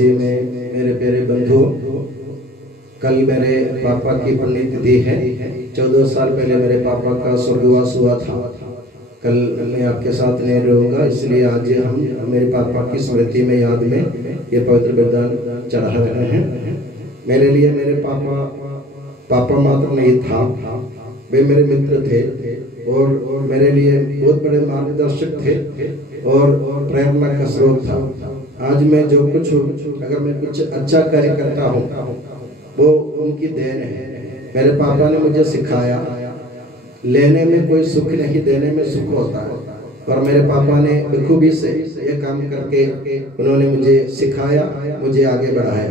मसीह में मेरे प्यारे बंधु, कल मेरे पापा की पुण्यतिथि है। 14 साल पहले मेरे पापा का स्वर्गवास हुआ था। कल मैं आपके साथ नहीं रहूँगा, इसलिए आज हम मेरे पापा की स्मृति में, याद में ये पवित्र बलिदान चढ़ा रहे हैं। मेरे लिए मेरे पापा मात्र नहीं था, वे मेरे मित्र थे और मेरे लिए बहुत बड़े मार्गदर्शक थे और प्रेरणा का स्रोत था। आज मैं जो कुछ हूँ, अगर मैं कुछ अच्छा कार्य करता हूँ, वो उनकी देन है। मेरे पापा ने मुझे सिखाया, लेने में कोई सुख नहीं, देने में सुख होता है। और मेरे पापा ने बखूबी से ये काम करके उन्होंने मुझे सिखाया, मुझे आगे बढ़ाया।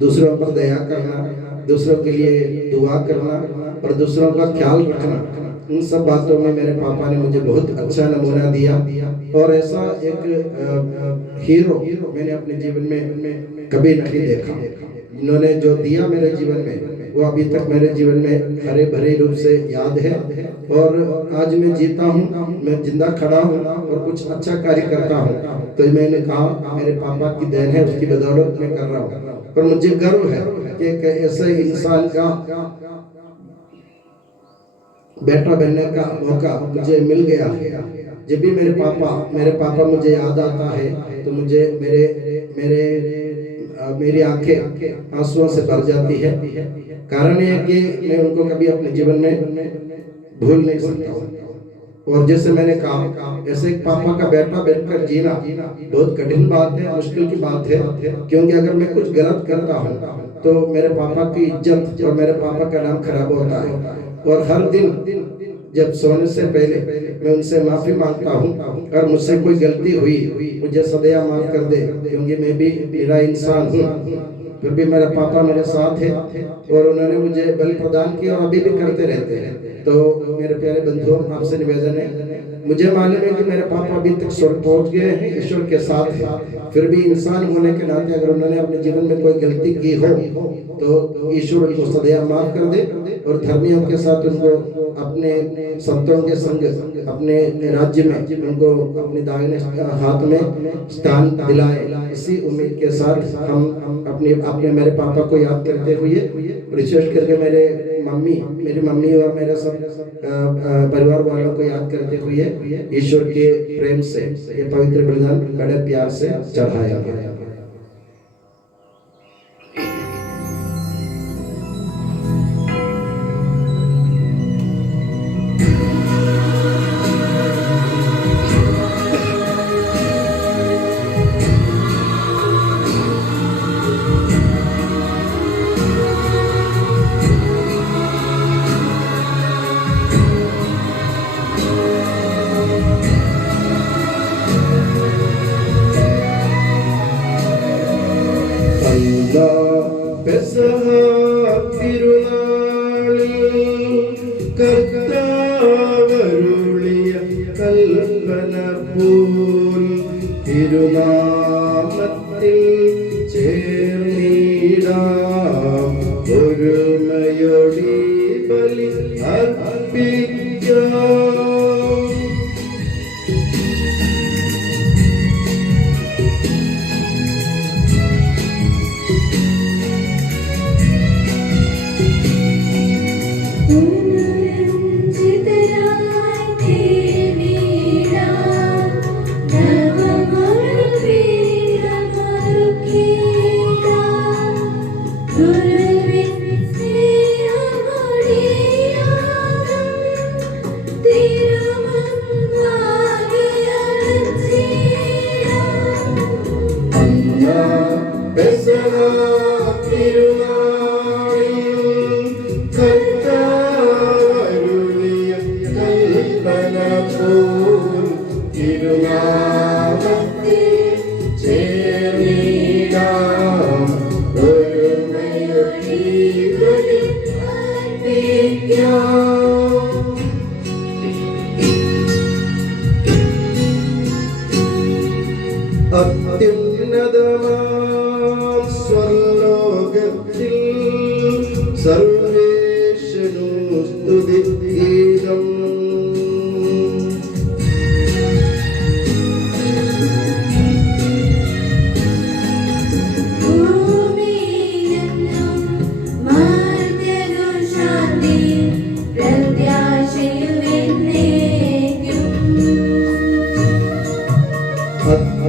दूसरों पर दया करना, दूसरों के लिए दुआ करना और दूसरों का ख्याल रखना, इन सब बातों में मेरे पापा ने मुझे बहुत अच्छा नमूना दिया। और ऐसा एक हीरो मैंने अपने जीवन में कभी नहीं देखा। इन्होंने जो दिया मेरे जीवन में, वो अभी तक मेरे जीवन में हरे भरे रूप से याद है। और आज मैं जीता हूँ, मैं जिंदा खड़ा हूँ और कुछ अच्छा कार्य करता हूँ, तो मैंने कहा मेरे पापा की देन है, उसकी बदौलत मैं कर रहा हूँ। और मुझे गर्व है कि एक ऐसे इंसान का बेटा बनने का मौका मुझे मिल गया। जब भी मेरे पापा मुझे याद आता है तो मुझे मेरी आंखें आंसुओं से भर जाती है। कारण यह कि मैं उनको कभी अपने जीवन में भूल नहीं सकता हूँ। और जैसे मैंने कहा, ऐसे एक पापा का बेटा बनकर जीना बहुत कठिन बात है, मुश्किल की बात है। क्योंकि अगर मैं कुछ गलत करता हूँ तो मेरे पापा की इज्जत और मेरे पापा का नाम खराब होता है। और हर दिन जब सोने से पहले मैं उनसे माफी मांगता हूँ, और मुझसे कोई गलती हुई मुझे सदैव माफ कर दे, क्योंकि मैं भी मेरा इंसान हूँ। फिर भी मेरा पापा मेरे साथ है और उन्होंने मुझे बल प्रदान किया और अभी भी करते रहते हैं। तो मेरे प्यारे बंधुओं, आपसे निवेदन है, मुझे मालूम है कि मेरे पापा अभी तक स्वर्ग पहुंच गए हैं, ईश्वर के साथ है। फिर भी इंसान होने के नाते अगर उन्होंने अपने जीवन में कोई गलती की हो तो ईश्वर उनको सदैव माफ कर दे और धर्मियों के साथ उनको अपने संतों के संग अपने राज्य में उनको अपने दाहिने हाथ में स्थान दिलाए। इसी उम्मीद के साथ हम अपने मेरे पापा को याद करते हुए, विशेष करके मेरी मम्मी और मेरे सब परिवार वालों को याद करते हुए ईश्वर के प्रेम से ये पवित्र बलिदान बड़े प्यार से चढ़ाया गया।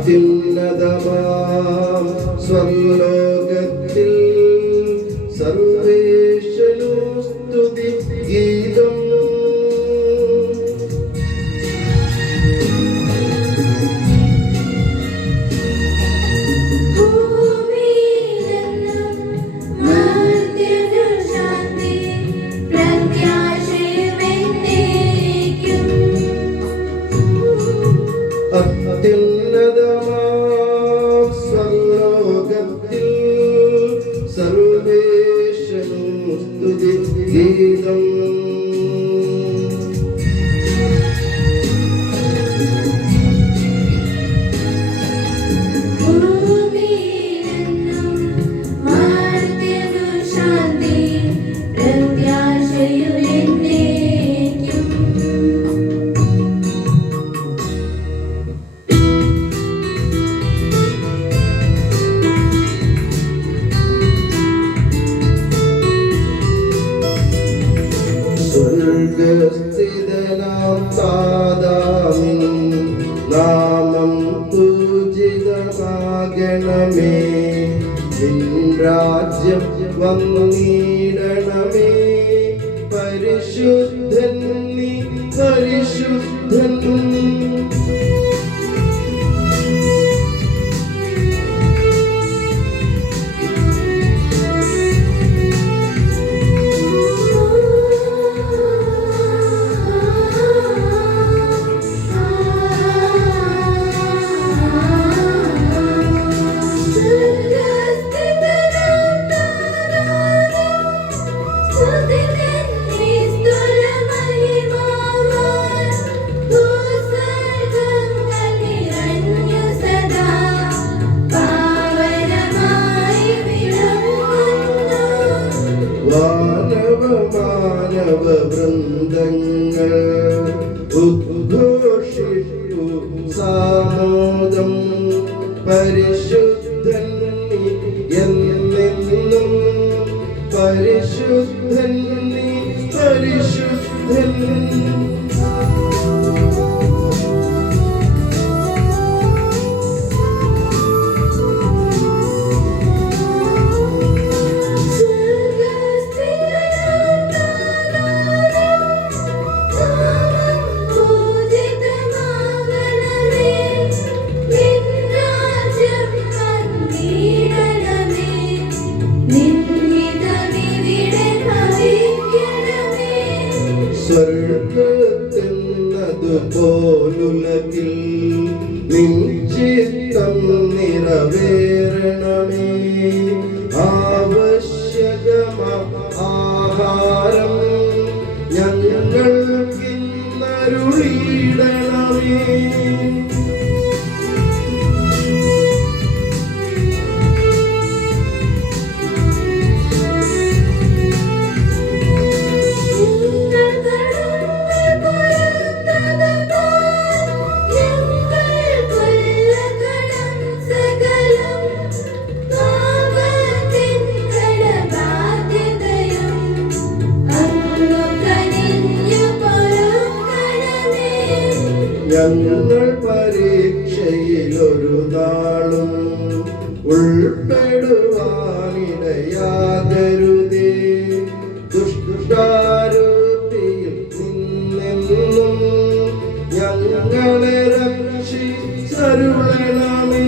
അത്യുന്നതമാം സ്വർലോകത്തിൽ സർവേശ്വരനു സ്തുതി ഗീതം. അത്യുന്നതമാം സ്വർലോകത്തിൽ സർവേശ്വരനു സ്തുതി ഗീതം. സ്വർഗസ്ഥിതനാം താതാവിൻ നാമം പൂജിതമാകണമേ. നിൻ രാജ്യം വന്നിടണമേ. പരിശുദ്ധൻ നീ പരിശുദ്ധൻ. മാനവ വൃന്ദങ്ങൾ ഉദ്ഘോഷിപ്പു സാമോദം. പരിശുദ്ധൻ നീ എന്നെന്നും പരിശുദ്ധൻ നീ പരിശുദ്ധൻ. സ്വർഗത്തെന്നതുപോലുലകിൽ നിൻ ചിത്തം നിറവേറണമേ. ആവശ്യകമാം ആഹാരം ഞങ്ങൾക്കിന്നരുളിയിടണമേ. ഞങ്ങൾ പരീക്ഷയിലൊരു നാളും ഉൾപ്പെടുവാനിടയാകരുതേ. ദുഷ്ടാരൂപിയിൽ നിന്നെന്നും ഞങ്ങളെ രക്ഷിച്ചരുളണമേ.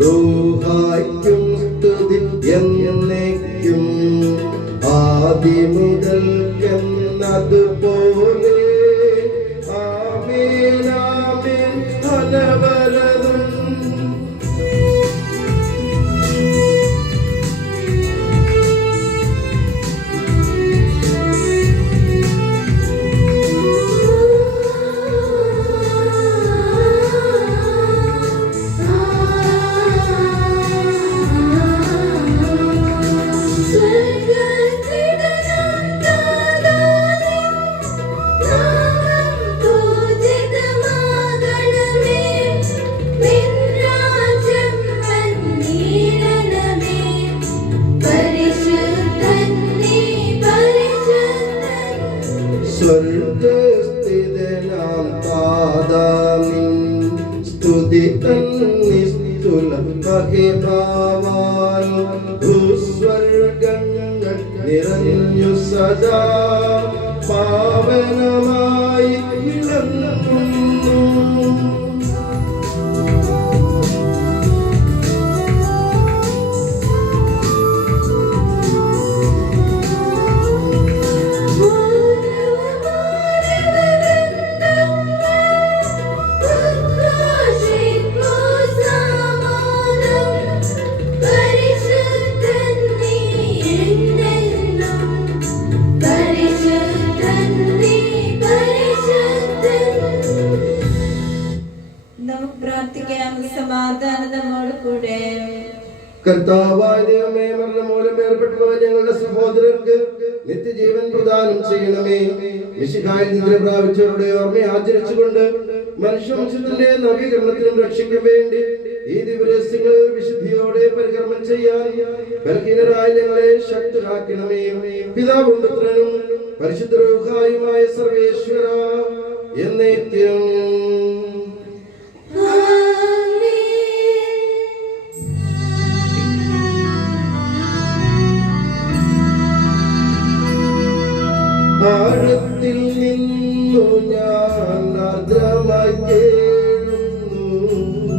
റൂഹായ്ക്കും സ്തുതി എന്നേക്കും ആദിമുതൽക്കെന്നതുപോലെ. ആമേൻ ആമേൻ അനവരതം. സ്വർഗസ്ഥിതനാം താതാനിൻ സ്തുതി തന്നിസ്തുല മഹിമാവാൽ ഭൂസ്വർഗങ്ങൾ നിറഞ്ഞു സദാ പാവനമായി വിളങ്ങുന്നു. കർത്താവായ ദൈവമേ, മരണം മൂലം ഏർപ്പെട്ടുപോയ ഞങ്ങളുടെ സഹോദരർക്ക് നിത്യജീവൻ പ്രദാനം ചെയ്യണമേ. മിശിഹായിൽ നിദ്ര പ്രാപിച്ചവരുടെ ഓർമ്മയെ ആചരിച്ചുകൊണ്ട് മനുഷ്യവംശത്തിന്റെ നവീകരണത്തിനും രക്ഷയ്ക്കും വേണ്ടി ഈ ദിവസങ്ങൾ വിശുദ്ധിയോടെ പരികർമ്മം ചെയ്യാൻ ബലഹീനരായ ഞങ്ങളെ ശക്തരാക്കണമേ. പിതാവും പുത്രനും പരിശുദ്ധ റൂഹായുമായ സർവേശ്വര എന്നേക്കും. ആഴത്തിൽ നിന്നു ഞാൻ ആർദ്രമായി കേഴുന്നു,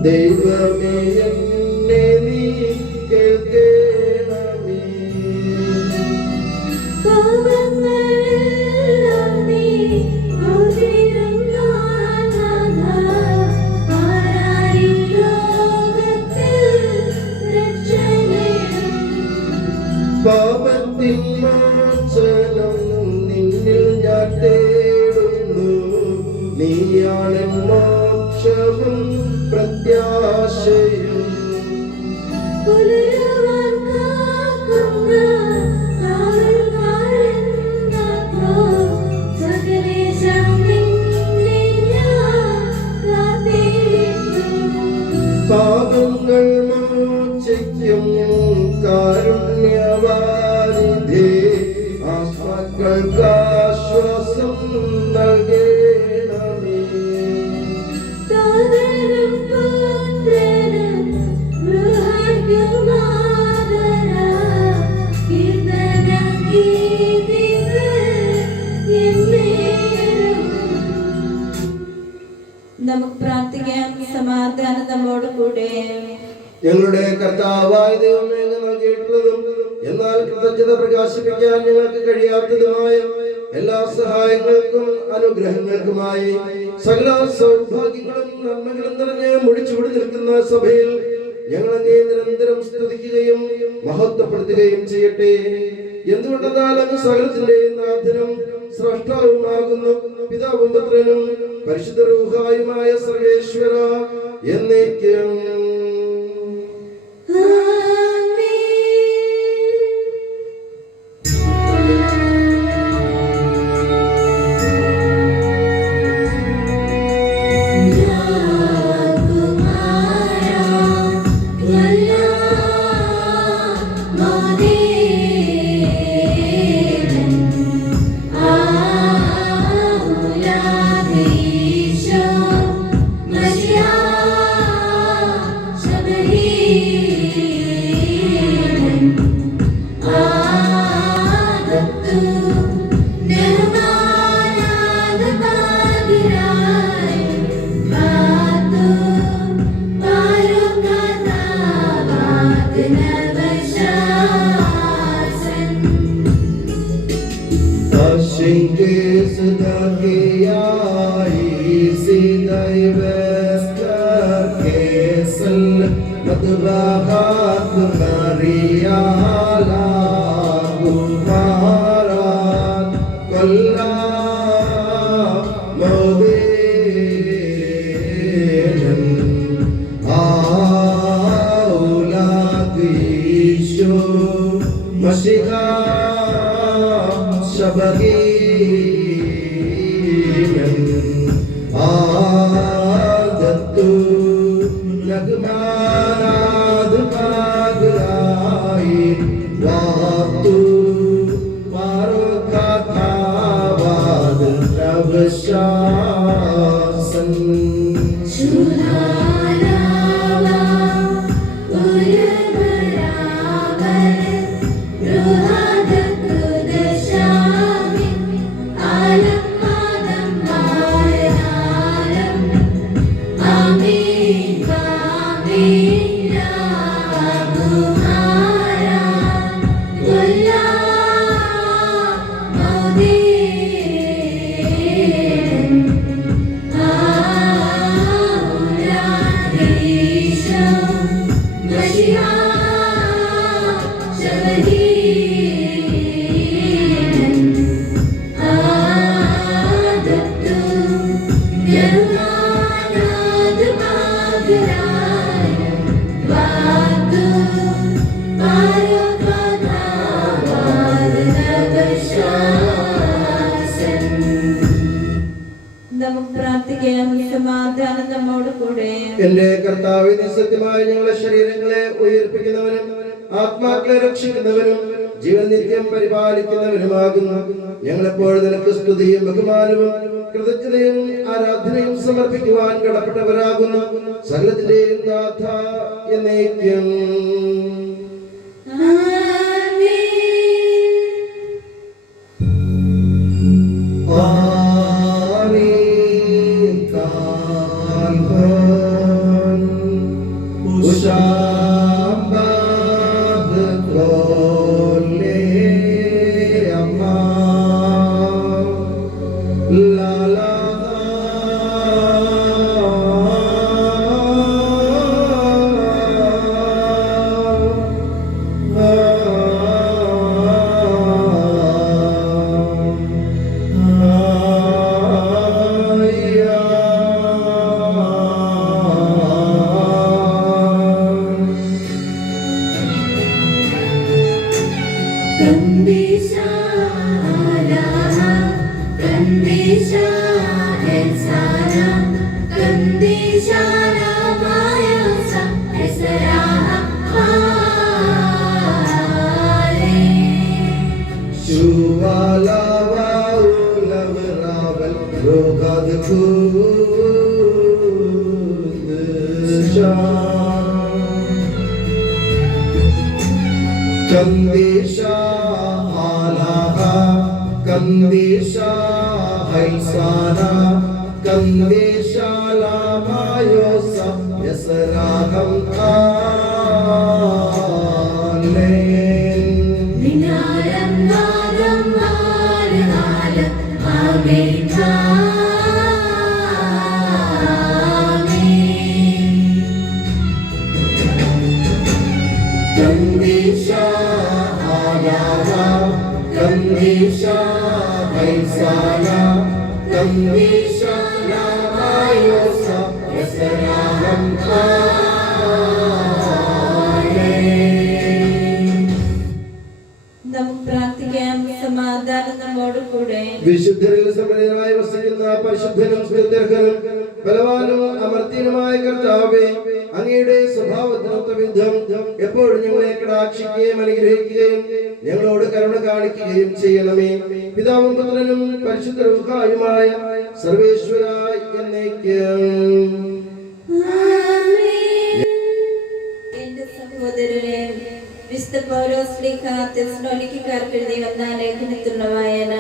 ദൈവമേ എന്നെ നീ കേൾക്കണമേ. പാപത്തിൻ മോചനം നിന്നിൽ ഞാൻ തേടുന്നു, നീയാണ് മോക്ഷവും പ്രത്യാശയും. പാപങ്ങൾ മോചിക്കും കാരുണ്യവാരിധേ, ആത്മാക്കൾക്ക് ആശ്വാസം നൽകണമേ. നമുക്ക് പ്രാർത്ഥിക്കാം. സമാധാനം നമ്മോട് കൂടെ. ഞങ്ങളുടെ കർത്താവായ ദൈവമേ, നൽകിയിട്ടുള്ളതും എന്നാൽ കൃതജ്ഞത പ്രകാശിപ്പിക്കാൻ ഞങ്ങൾക്ക് കഴിയാത്തതുമായ എല്ലാ സഹായങ്ങൾക്കും അനുഗ്രഹങ്ങൾക്കുമായി സകല സൗഭാഗ്യങ്ങളും നന്മകളും നിറഞ്ഞ് മുടിച്ചുകൂടി നിൽക്കുന്ന സഭയിൽ ഞങ്ങൾ അങ്ങേ നിരന്തരം സ്തുതിക്കുകയും മഹത്വപ്പെടുത്തുകയും ചെയ്യട്ടെ. എന്തുകൊണ്ടെന്നാൽ അങ്ങ് സകലത്തിന്റെയും നാഥനും സ്രഷ്ടാവുമാകുന്നു. പിതാവും പുത്രനും പരിശുദ്ധ റൂഹായുമായ സർവേശ്വര എന്നേക്കും. Nagmanad പ്രഭശാസൻ നമുക്ക് പ്രാർത്ഥിക്കാം. സമാധാനം നമ്മോട് കൂടെ. എന്റെ കർത്താവേ, നീ സത്യമായി ഞങ്ങളുടെ ശരീരങ്ങളെ ഉയർപ്പിക്കുന്നവനും ആത്മാക്കളെ രക്ഷിക്കുന്നവനും ജീവൻ നിത്യം പരിപാലിക്കുന്നവനുമാകുന്നു. ഞങ്ങളെപ്പോഴും നിനക്ക് സ്തുതിയും ബഹുമാനവും കൃതജ്ഞതയും ആരാധനയും സമർപ്പിക്കുവാൻ കടപ്പെട്ടവരാകുന്നു. സകലത്തിന്റെയും നാഥ എന്നേക്കും. Kandisha alaha, kandisha haisana, kandisha lamayosa, yasaraham amen. Vinaram vadam alam, amen. Kandisha alaha, kandisha haisana, kandisha lamayosa, yasaraham amen. നമുക്ക് പ്രാർത്ഥിക്കാം. സമാധാനം നമ്മോട് കൂടെ. വിശുദ്ധരിൽ സമന്വയമായി വസിക്കുന്ന പരിശുദ്ധനും സ്തുത്യർഹനും ബലവാനും അമർത്യനുമായ കർത്താവേ, അങ്ങയുടെ സ്വഭാവത്തിനൊത്ത വിധം എപ്പോഴും ഞങ്ങളെ കടാക്ഷിക്കുകയും അനുഗ്രഹിക്കുകയും ഞങ്ങളോട് കരുണ കാണിക്കുകയും ചെയ്യണമേ. പിതാവും പുത്രനും പരിശുദ്ധ റൂഹായുമായ സർവേശ്വരായ എന്നേക്കും. എന്റെ സഹോദരരെ, വിശുദ്ധ പൗലോസ് ശ്ലീഹ തെസ്സലോനിക്കക്കാർക്ക് എഴുതിയ ഒന്നാം ലേഖനത്തിലുള്ള വായന.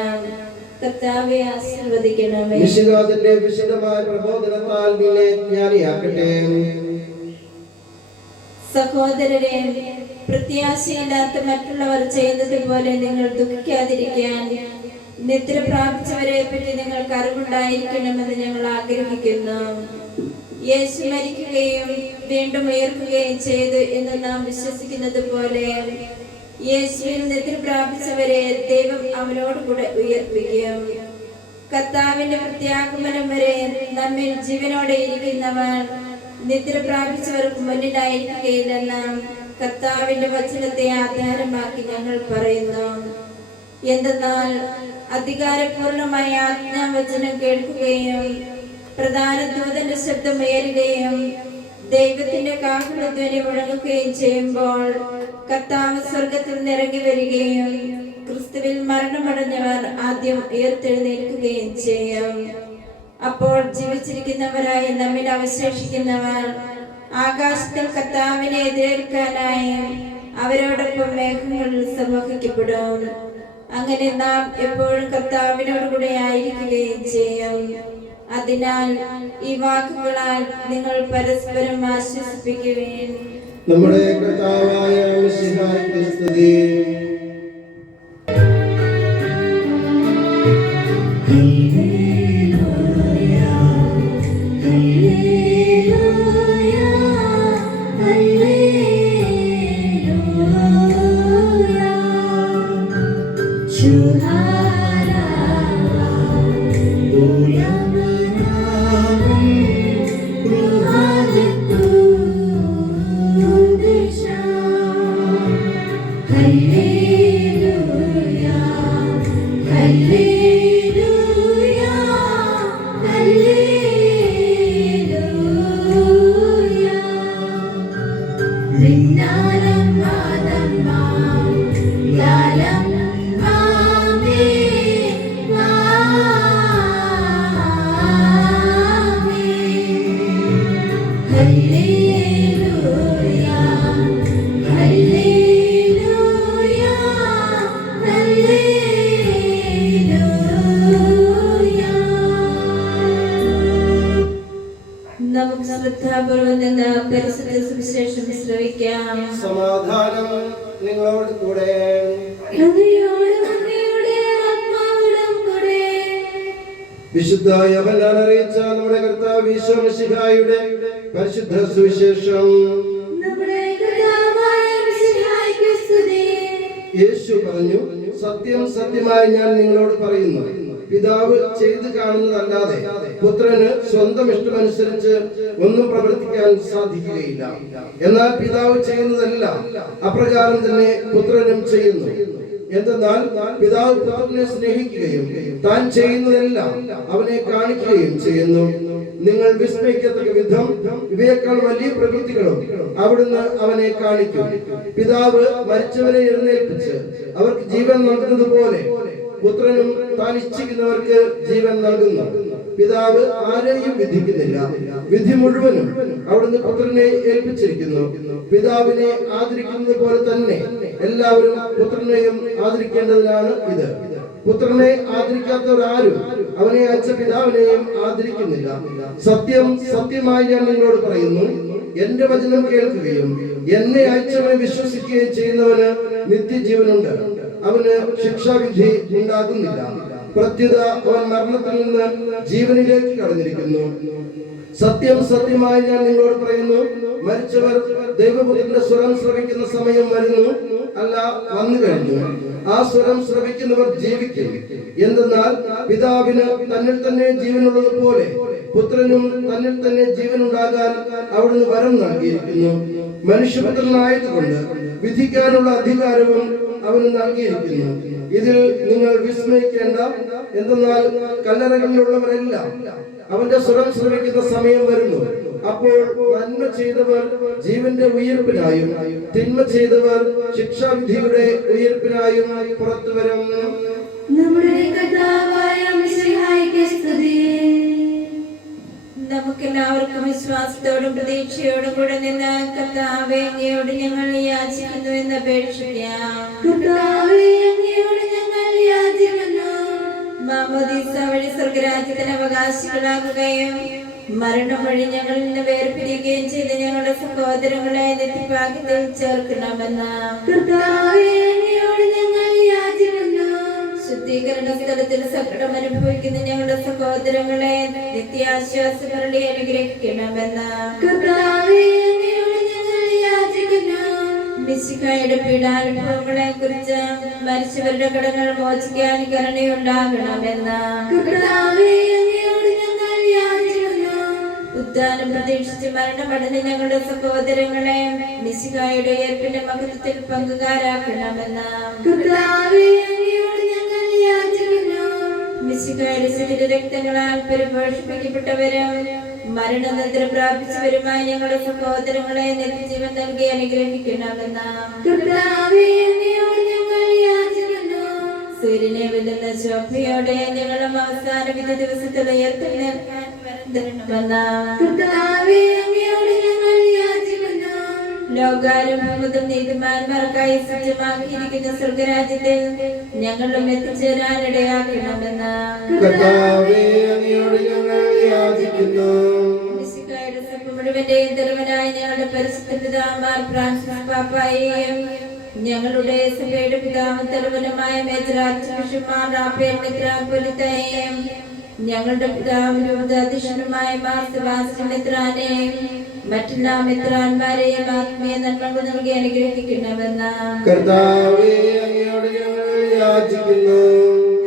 കർത്താവെ ആശീർവദിക്കണമേ. മിശിഹായുടെ വിശുദ്ധമായ പ്രബോധനത്താൽ നിന്നെ ജ്ഞാനിയാക്കട്ടെ. സഹോദരരെ, പ്രത്യാശയില്ലാത്ത മറ്റുള്ളവർ ചെയ്യുന്നത് പോലെ നിങ്ങൾ ദുഃഖിക്കാതിരിക്കാൻ നിദ്ര പ്രാപിച്ചവരെ പറ്റി നിങ്ങൾക്ക് അറിവുണ്ടായിരിക്കണമെന്ന് ഞങ്ങൾ ആഗ്രഹിക്കുന്നു. യേശു മരിക്കുകയും വീണ്ടും ഉയർക്കുകയും ചെയ്തു എന്ന് നാം വിശ്വസിക്കുന്നത് പോലെ യേശുവിൽ നിദ്ര പ്രാപിച്ചവരെ ദൈവം അവനോട് കൂടെ ഉയർപ്പിക്കും. കർത്താവിന്റെ പ്രത്യാഗമനം വരെ നമ്മിൽ ജീവനോടെ ഇരിക്കുന്നവൻ നിദ്ര പ്രാപിച്ചവർക്ക് മുന്നിലായിരിക്കുകയില്ലെന്ന് കർത്താവിന്റെ വചനത്തെ ആധാരമാക്കി ഞങ്ങൾ പറയുന്നു. എന്തെന്നാൽ അധികാരപൂർണമായ ആജ്ഞാവചനം കേൾക്കുകയും പ്രധാന ദൂതന്റെ ശബ്ദം ഉയരുകയും ദൈവത്തിന്റെ കാഹളധ്വനി മുഴങ്ങുകയും ചെയ്യുമ്പോൾ കർത്താവ് സ്വർഗത്തിൽ നിറങ്ങി വരികയും ക്രിസ്തുവിൽ മരണമടഞ്ഞവർ ആദ്യം ഉയർത്തെഴുന്നേൽക്കുകയും ചെയ്യും. അപ്പോൾ ജീവിച്ചിരിക്കുന്നവരായി നമ്മിൽ അവശേഷിക്കുന്നവർ ആകാശത്തിൽ കർത്താവിനെ എതിരേൽക്കാനായി അവരോടൊപ്പം മേഘങ്ങളിൽ സമൂഹിക്കപ്പെടും. അങ്ങനെ നാം എപ്പോഴും കർത്താവിനോടുകൂടെ ആയിരിക്കുകയും ചെയ്യും. അതിനാൽ ഈ വാക്കുകളാൽ നിങ്ങൾ പരസ്പരം ആശ്വസിപ്പിക്കുവേൻ. നമ്മുടെ കർത്താവായ മിശിഹായ്ക്ക് സ്തുതി. നമുക്ക് ശ്രദ്ധാപൂർവം നിന്ന് പരിശുദ്ധ സുവിശേഷം ശ്രവിക്കാം. സമാധാനം നിങ്ങളോട് കൂടെ. വിശുദ്ധ യോഹന്നാൻ അറിയിച്ച നമ്മുടെ കർത്താവ് ഈശോ മിശിഹായുടെ പരിശുദ്ധ സുവിശേഷം. യേശു പറഞ്ഞു, സത്യം സത്യമായി ഞാൻ നിങ്ങളോട് പറയുന്നു, പിതാവ് ചെയ്തു കാണുന്നതല്ലാതെ പുത്രന് സ്വന്തം ഇഷ്ടമനുസരിച്ച് ഒന്നും പ്രവർത്തിക്കാൻ സാധിക്കുകയില്ല. എന്നാൽ പിതാവ് ചെയ്യുന്നതെല്ലാം അപ്രകാരം തന്നെ പുത്രനും ചെയ്യുന്നു. എന്തെന്നാൽ പിതാവ് പുത്രനെ സ്നേഹിക്കുകയും താൻ ചെയ്യുന്നതെല്ലാം അവനെ കാണിക്കുകയും ചെയ്യുന്നു. നിങ്ങൾ വിസ്മയിക്കത്തക്ക വിധം ഇവയേക്കാൾ വലിയ പ്രവൃത്തികളും അവിടുന്ന് അവനെ കാണിക്കും. പിതാവ് മരിച്ചവരെ എഴുന്നേൽപ്പിച്ച് അവർക്ക് ജീവൻ നൽകുന്നത് പോലെ പുത്രനും താൻ ഇച്ഛിക്കുന്നവർക്ക് ജീവൻ നൽകുന്നു. പിതാവ് ആരെയും വിധിക്കുന്നില്ല, വിധി മുഴുവനും അവിടുന്ന് പുത്രനെ ഏൽപ്പിച്ചിരിക്കുന്നു. പിതാവിനെ ആദരിക്കുന്നത് പോലെ തന്നെ എല്ലാവരും പുത്രനെയും ആദരിക്കേണ്ടതിനാണ് ഇത്. പുത്രനെ ആദരിക്കാത്തവരാരും അവനെ അയച്ച പിതാവിനെയും ആദരിക്കുന്നില്ല. സത്യം സത്യമായി ഞാൻ നിങ്ങളോട് പറയുന്നു, എന്റെ വചനം കേൾക്കുകയും എന്നെ അയച്ചവനെ വിശ്വസിക്കുകയും ചെയ്യുന്നവന് നിത്യജീവനുണ്ട്. അവന് ശിക്ഷാവിധി ഉണ്ടാകുന്നില്ല. പ്രത്യുത അവൻ മരണത്തിൽ നിന്ന് ജീവനിലേക്ക് കടന്നിരിക്കുന്നു. സത്യം സത്യമായി ഞാൻ നിങ്ങളോട് പറയുന്നു, മരിച്ചവർ ദൈവപുത്രന്റെ സ്വരം ശ്രവിക്കുന്ന സമയം വരുന്നു, അല്ല വന്നു കഴിഞ്ഞു. ആ സ്വരം ശ്രവിക്കുന്നവർ ജീവിക്കും. എന്തെന്നാൽ പിതാവിന് തന്നിൽ തന്നെ ജീവനുള്ളത് പോലെ പുത്രനും തന്നിൽ തന്നെ ജീവനുണ്ടാകാൻ അവിടുന്ന് വരം നൽകിയിരിക്കുന്നു. മനുഷ്യപുത്രനായതുകൊണ്ട് വിധിക്കാനുള്ള അധികാരവും അവന് നൽകിയിരിക്കുന്നു. ഇതിൽ നിങ്ങൾ വിസ്മയിക്കേണ്ട. എന്തെന്നാൽ കല്ലറകളിലുള്ളവരെല്ലാം അവന്റെ സ്വരം ശ്രവിക്കുന്ന സമയം വരുന്നു. അപ്പോൾ നന്മ ചെയ്തവർ ജീവന്റെ ഉയർപ്പിനായും തിന്മ ചെയ്തവർ ശിക്ഷാവിധിയുടെ ഉയർപ്പിനായും പുറത്തു വരും. നമുക്കെല്ലാവർക്കും വിശ്വാസത്തോടും പ്രതീക്ഷയോടും കൂടെ നിന്ന് കർത്താവേ, അങ്ങയോട് ഞങ്ങൾ യാചിക്കുന്നു എന്ന് അപേക്ഷിക്കാം. മാമോദീസ വഴി സ്വർഗരാജ്യത്തിന് അവകാശികളാകുകയും മരണം വഴി ഞങ്ങളിൽ നിന്ന് വേർപിരിയുകയും ചെയ്ത് ഞങ്ങളുടെ സഹോദരങ്ങളെ നിത്യഭാഗ്യത്തിൽ ചേർക്കണമെന്ന് ശുദ്ധീകരണ സ്ഥലത്തിൽ സങ്കടം അനുഭവിക്കുന്ന ഞങ്ങളുടെ സഹോദരങ്ങളെ നിത്യാശ്വാസങ്ങളെ അനുഗ്രഹിക്കണമെന്ന് മിശിഹായുടെ പീഡാനുഭവങ്ങളെ കുറിച്ച് മരിച്ചവരുടെ കടങ്ങൾ മോചിക്കാൻ കരുണയുണ്ടാകണമെന്ന് ഉദ്ധാനം പ്രതീക്ഷിച്ച് മരണമടഞ്ഞ ഞങ്ങളുടെ സഹോദരങ്ങളെ മിശിഹായുടെ ഉയർപ്പിന്റെ മഹത്വത്തിൽ പങ്കുകാരാക്കണമെന്ന് മിശിഹായുടെ ശരീര രക്തങ്ങളാൽ പരിപോഷിപ്പിക്കപ്പെട്ടവരും മരണനിദ്ര പ്രാപിച്ചവരുമായി ഞങ്ങളുടെ സഹോദരങ്ങളെ നിത്യജീവൻ നൽകി അനുഗ്രഹിക്കണമെന്ന് സൂര്യനെ വെല്ലുന്ന ശോഭയോടെ ഞങ്ങളും അവസാന വിധി ദിവസത്തിൽ ഉയർത്തെഴുന്നേൽക്കാൻ കർത്താവേ, അങ്ങയോട് ഞങ്ങൾ യാചിക്കുന്നു. ലോകാരംഭം മുതൽ നീതിമാന്മാർക്കായി സജ്ജമാക്കിയിരിക്കുന്ന സ്വർഗരാജ്യത്തിൽ ഞങ്ങളും എത്തിച്ചേരാനിടയാക്കണമെന്ന് കർത്താവേ, അങ്ങയോട് ഞങ്ങൾ യാചിക്കുന്നു. മിശിഹായുടെ സഭ മുഴുവന്റെയും തലവനായ ഞങ്ങളുടെ പരിശുദ്ധ പിതാമാർ ഫ്രാൻസിസ് പാപ്പായെയും ഞങ്ങളുടെ സഭയുടെ പിതാവും തലവനുമായ major archbishop Mar Raphael മെത്രാപ്പൊലീത്തയെയും ഞങ്ങളുടെ പിതാവും രൂപതാധ്യക്ഷനുമായ മാർ സെബാസ്റ്റ്യൻ മെത്രാനെയും മറ്റെല്ലാ മെത്രാന്മാരെയും ആത്മീയ നന്മകൾ നൽകി അനുഗ്രഹിക്കണമെന്ന് കർത്താവേ, അങ്ങയോട് ഞങ്ങൾ യാചിക്കുന്നു.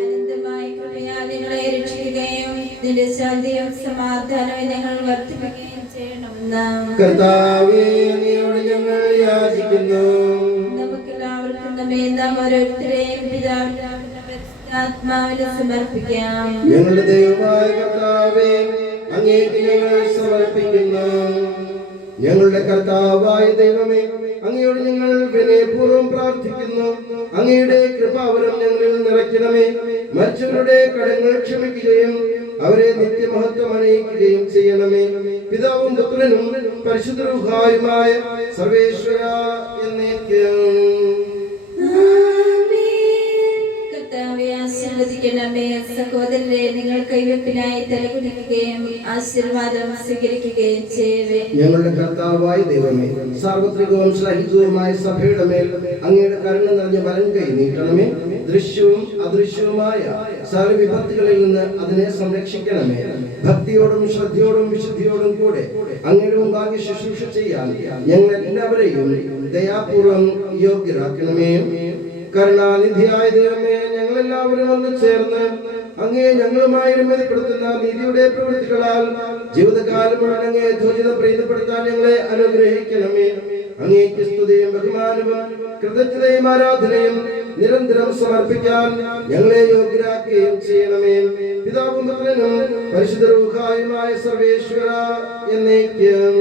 അനന്തമായ കൃപയാൽ നിങ്ങളെ രക്ഷിക്കുകയും നിന്റെ ശാന്തിയും സമാധാനവും ഞങ്ങൾ വർദ്ധിപ്പിക്കുകയും ചെയ്യണമെന്ന് കർത്താവേ, അങ്ങയോട് ഞങ്ങൾ യാചിക്കുന്നു. നമുക്കെല്ലാവർക്കും നമ്മെ നാം ഓരോരുത്തരെയും പിതാവിന്റെ ആത്മാവിനെ സമർപ്പിക്കാം. ഞങ്ങളുടെ ദൈവമായ കർത്താവേ, അങ്ങേക്ക് ഞങ്ങൾ സമർപ്പിക്കുന്നു. ഞങ്ങളുടെ കർത്താവായ ദൈവമേ, അങ്ങയോട് ഞങ്ങൾ വിനയപൂർവ്വം പ്രാർത്ഥിക്കുന്നു. അങ്ങയുടെ കൃപാവരം ഞങ്ങളിൽ നിറയ്ക്കണമേ. മരിച്ചവരുടെ കടങ്ങൾ ക്ഷമിക്കുകയും അവരെ നിത്യമഹത്വം അണിയിക്കുകയും ചെയ്യണമേ. പിതാവും പുത്രനും പരിശുദ്ധ റൂഹായുമായ സർവേശ്വര എന്നേക്കും. കർത്താവേ, ആശീർവദിക്കണമേ. സഹോദരരെ, നിങ്ങൾ കൈവെപ്പിനായി തലകുനിക്കുകയും ആശീർവാദം സ്വീകരിക്കുകയും ചെയ്യവേ. ഞങ്ങളുടെ കർത്താവായ ദൈവമേ, സാർവത്രികവും ശ്ലൈഹികവുമായ സഭയുടെ മേൽ അങ്ങയുടെ കരുണ നിറഞ്ഞ വലം കൈ നീട്ടണമേ. ദൃശ്യവും അദൃശ്യവുമായ സർവ്വവിപത്തുകളിൽ നിന്ന് അതിനെ സംരക്ഷിക്കണമേ. ഭക്തിയോടും ശ്രദ്ധയോടും വിശുദ്ധിയോടും കൂടെ അങ്ങയുടെ മുമ്പാകെ ശുശ്രൂഷ ചെയ്യാൻ ഞങ്ങൾ എല്ലാവരെയും ദയാപൂർവം യോഗ്യരാക്കണമേ. കരുണാനിധിയായ ദൈവമേ, ഞങ്ങളെല്ലാവരും ഒന്ന് ചേർന്ന് അങ്ങേ ഞങ്ങളുമായി രമ്യപ്പെടുത്തുന്ന നീതിയുടെ പ്രവൃത്തികളാൽ ജീവിതകാലം മുഴുവൻ അങ്ങേ ധ്വജിതം പ്രീതിപ്പെടുത്താൻ ഞങ്ങളെ അനുഗ്രഹിക്കണമേ. അങ്ങേക്ക് സ്തുതിയും ബഹുമാനവും കൃതജ്ഞതയും ആരാധനയും നിരന്തരം സമർപ്പിക്കാൻ ഞങ്ങളെ യോഗ്യരാക്കുകയും ചെയ്യണമേ. പിതാവും പുത്രനും പരിശുദ്ധ റൂഹായുമായ സർവേശ്വര എന്നേക്കും.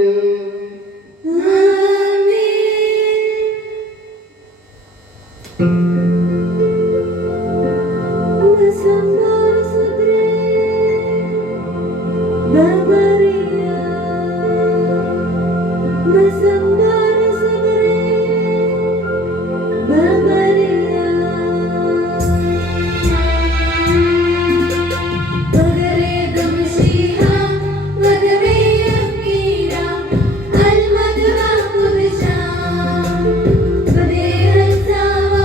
Al madra pudja, badera sawa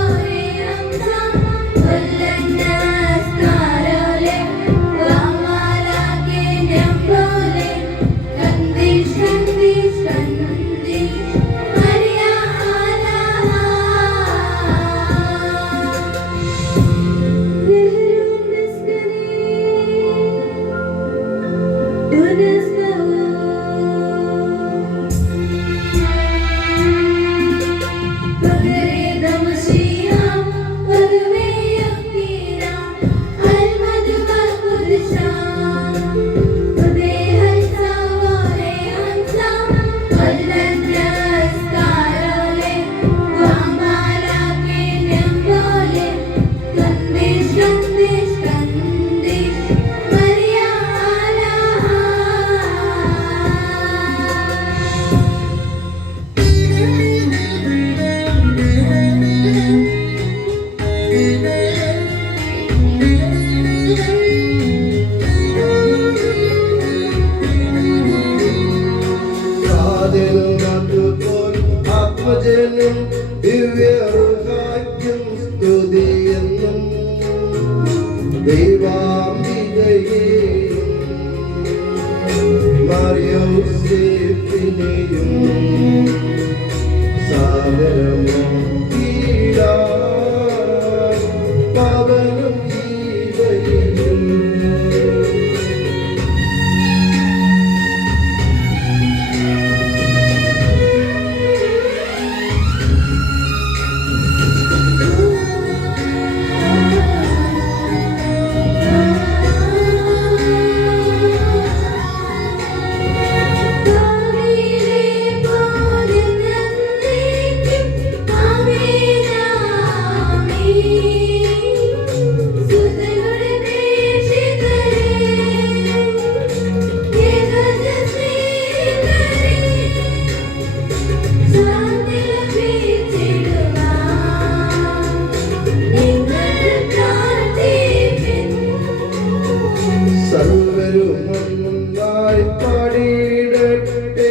സർവരും ഒന്നായി പാടിയിടട്ടെ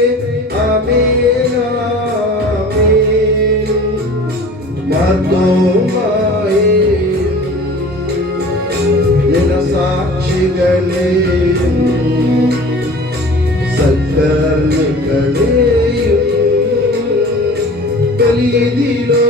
ആമേൻ ആമേൻ. മർദ്ദോമായേയും സാക്ഷികളെയും സൽക്കർമ്മികളെയും ബലിയിലോ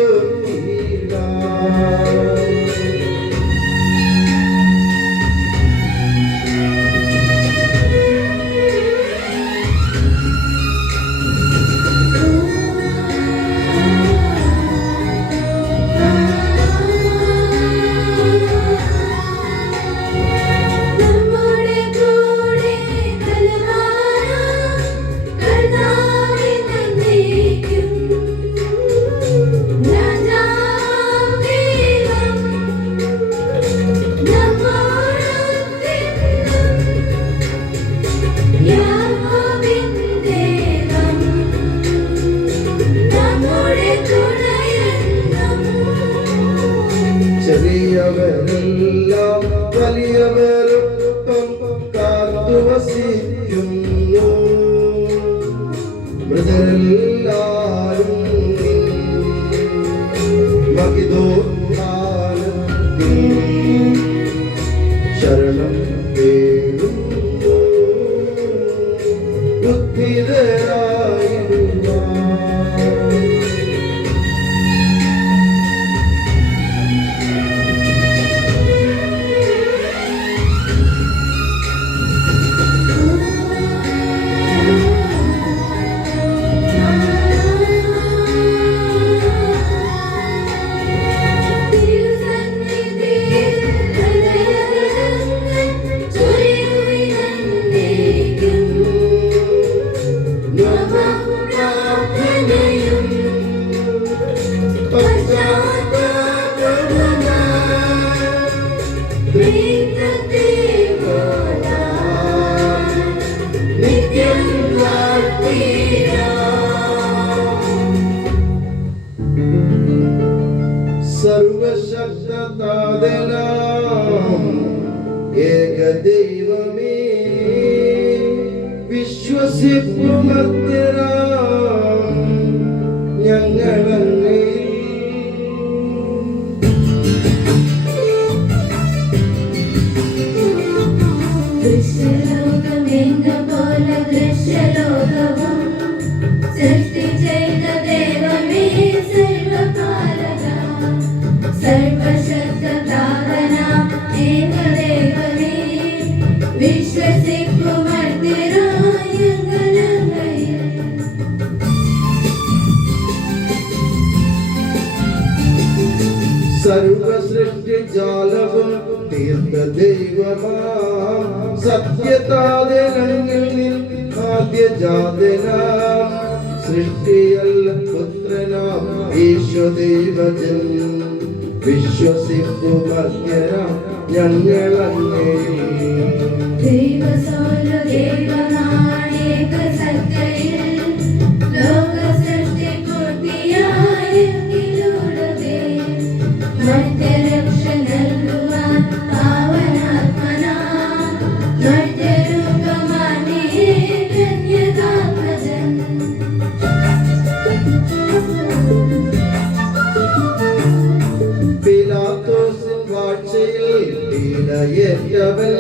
ചെറിയവരെല്ലാം വലിയവരൊപ്പം കാത്തുവസിക്കുന്നു. മൃതരെല്ലാരും മഹിതോത്ഥാനത്തിൽ ശരണം തേടുന്നു. ബുദ്ധിതരായിരുന്ന സർവശക്തനാഥനാം ഏകദൈവമേ വിശ്വസിപ്പുമർത്യരാം ഞങ്ങളങ്ങേ ദൃശ്യലോകമെന്ന പോലെ ദൃശ്യലോകവും സൃഷ്ടി ചെയ്ത ദൈവമേ സർവകാലക സർവശക്തനാഥനാം ഏകദൈവമേ വിശ്വസിക്കുമർത്യരായ ഞങ്ങളങ്ങയിൽ സർവസൃഷ്ടിജാലവും തീർത്ത ദൈവമാം സത്യതാതനങ്ങളിൽ ആദ്യജാതനാം സൃഷ്ടിയല്ല പുത്രനാം ഈശ്വദൈവജൻ വിശ്വസിപ്പുമർത്യരാം ഞങ്ങളങ്ങയിൽ ദൈവസോല ദൈവനായക സത്തയിൽ ലോക സൃഷ്ടി പൂർത്തിയായെങ്കിലൂടെ മർത്യരക്ഷ നൽകുവാൻ പാവനാത്മനാ മർത്യരൂപമാനിയേ കന്യകാത്മജൻ പിലാത്തോസിൻ വാഴ്ചയിൽ പീഡയേറ്റവൻ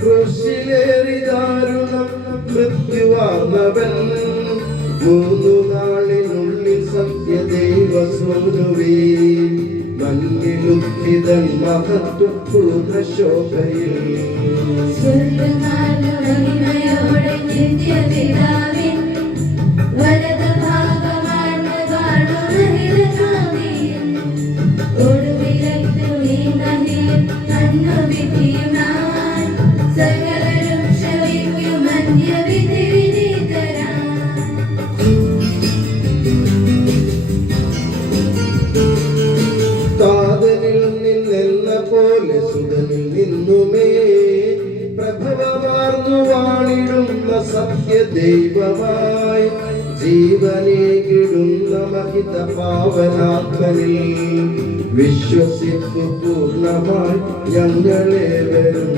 ക്രൂശിലേറി ദാരുണം മൃത്യുവാർന്നവൻ 3 നാളിനുള്ളിൽ സത്യദൈവസൂനുവേ മഞ്ഞിലുദ്ധിതൻ മഹത്വപൂർണ്ണ ശോഭയിൽ സ്വർഗമാലുമഹിമയോടെ നിത്യപിതാവിൻ വലതുഭാഗമാർന്ന് കാണുമഹിതകാമിയൻ ഒടുവിലത്തു നീങ്ങനീർ കണ്ണുവിധിയുമായി സകലരും ക്ഷമിക്കും അന്യവിധി വിനീതരാ താതനിൽ നിന്നെന്ന പോലെ സുതനിൽ നിന്നുമേ പ്രഭവമാർന്നു വാണിടുന്ന സത്യദൈവമായി ജീവനേകിടുന്ന മഹിത പാവനാത്മനിൽ വിശ്വസിപ്പു പൂർണ്ണമായി ഞങ്ങളെ വരും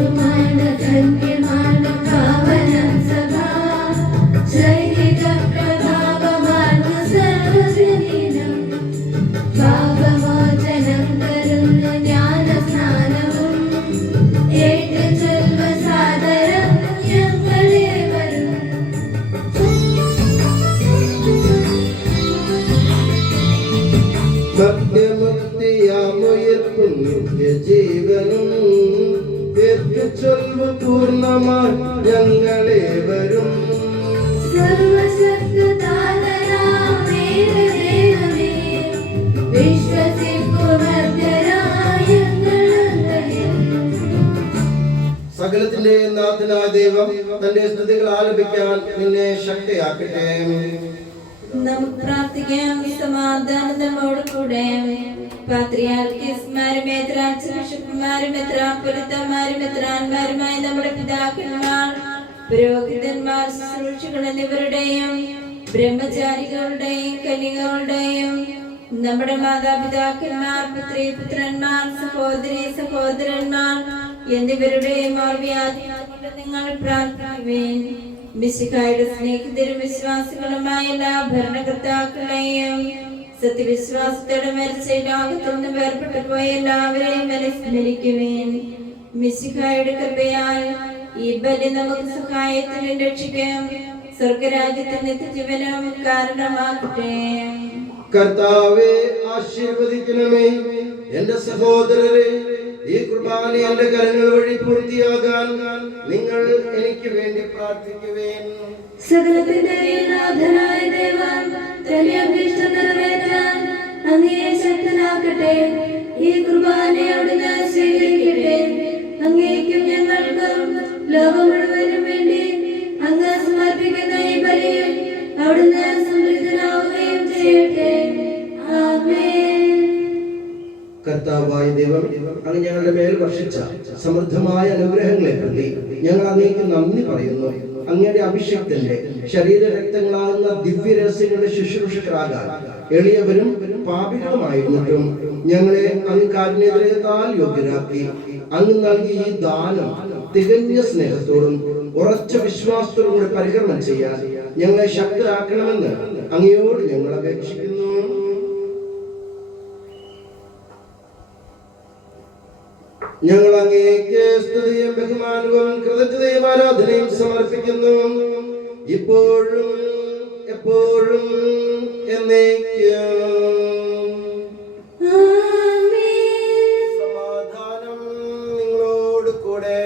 ദൈവമാണ് ധന്യമാണ് പാവനം സഭ ശൈലിക പ്രഭാവമാണ് സർവജനീനം പാപമോചനം തരുന്ന ജ്ഞാനസ്നാനവും ഏറ്റ് ചൊല്ലുക സാദരം ഞങ്ങളേവരും മധ്യമത്തിയാമുയർപ്പും നിത്യജീവനും ചൊൽവു പൂർണ്ണമായി ഞങ്ങളെ വരും സർവശക്തനാമേവ ദൈവമേ വിശ്വസിപ്പുമർദ്ദരായ ഞങ്ങളെയും സകലത്തിന്റെ നാഥനായ ദൈവം തന്റെ സ്തുതികൾ ആലപിക്കാൻ നിന്നെ ശക്തിയാക്കട്ടെ. നമുക്ക് പ്രാർത്ഥിക്കാം. സമാധാനം നമ്മോട് കൂടെ. പാത്രിയാർക്കീസ്മാരും മേത്രാർച്ചബിഷപ്പുമാരും മെത്രാപ്പൊലീത്തമാരും മെത്രാന്മാരുമായ നമ്മുടെ പിതാക്കന്മാർ, പുരോഹിതന്മാർ, ശുശ്രൂഷകൾ എന്നിവരുടെയും ബ്രഹ്മചാരികളുടെയും കന്യകകളുടെയും നമ്മുടെ മാതാപിതാക്കന്മാർ, പുത്രി പുത്രന്മാർ, സഹോദരി സഹോദരന്മാർ എന്നിവരുടെയും ഓർമ്മയാദികൊണ്ട് നിങ്ങൾ പ്രാർത്ഥിക്കുവേൻ. മിശിഹായുടെ സ്നേഹിതരും വിശ്വാസികളുമായ എല്ലാ ഭരണകർത്താക്കളെയും സത്യവിശ്വാസത്തോടെ മരിച്ച ലോകത്തിൽ നിന്ന് വേർപെട്ടു പോയ എല്ലാവരെയും സ്മരിക്കുവേൻ. മിശിഹായുടെ കൃപയാൽ ഈ ബലി നമുക്ക് സഹായത്തിനും രക്ഷിക്കും സ്വർഗരാജ്യത്തിൽ നിത്യജീവനും കാരണമാകട്ടെ. കർത്താവെ ആശീർവദിക്കണമേ. എന്റെ സഹോദരരെ, ഈ കുർബാന എന്റെ കരങ്ങൾ വഴി പൂർത്തിയാകാൻ നിങ്ങൾ എനിക്ക് വേണ്ടി പ്രാർത്ഥിക്കുവേൻ. സകലത്തിന്റെ നാഥനായ ദൈവം തന്റെ അഭീഷ്ടം നിറവേറ്റാൻ അങ്ങയെ ശക്തനാക്കട്ടെ. ഈ കുർബാനയെ അവിടുന്ന് സ്വീകരിക്കട്ടെ. അങ്ങേക്കും ഞങ്ങൾക്കും ലോകം മുഴുവനും വേണ്ടി അങ്ങ് സമർപ്പിക്കുന്ന ഈ ബലിയിൽ അവിടുന്ന് സമൃദ്ധനാവുകയും ചെയ്യട്ടെ. ആമേൻ. കർത്താവായ ദൈവം, അങ്ങ് ഞങ്ങളുടെ മേൽ വർഷിച്ച സമൃദ്ധമായ അനുഗ്രഹങ്ങളെ പ്രതി ഞങ്ങൾ അങ്ങേക്ക് നന്ദി പറയുന്നു. അങ്ങയുടെ അഭിഷേകത്തിന്റെ ശരീരരക്തങ്ങളാകുന്ന ദിവ്യരഹസ്യങ്ങളുടെ ശുശ്രൂഷകരാകാൻ എളിയവരും പാപികളുമായിരുന്നിട്ടും ഞങ്ങളെ അങ്ങ് കാരുണ്യത്താൽ യോഗ്യരാക്കി. അങ്ങ് നൽകിയ ഈ ദാനം തികഞ്ഞ സ്നേഹത്തോടും ഉറച്ച വിശ്വാസത്തോടും കൂടി പരികർമ്മം ചെയ്യാൻ ഞങ്ങളെ ശക്തരാക്കണമെന്ന് അങ്ങയോട് ഞങ്ങൾ അപേക്ഷിക്കുന്നു. ഞങ്ങൾ അങ്ങേക്ക് സ്തുതിയും ബഹുമാനവും കൃതജ്ഞതയും ആരാധനയും സമർപ്പിക്കുന്നു, ഇപ്പോഴും എപ്പോഴും എന്നേക്കും. സമാധാനം നിങ്ങളോട് കൂടെ.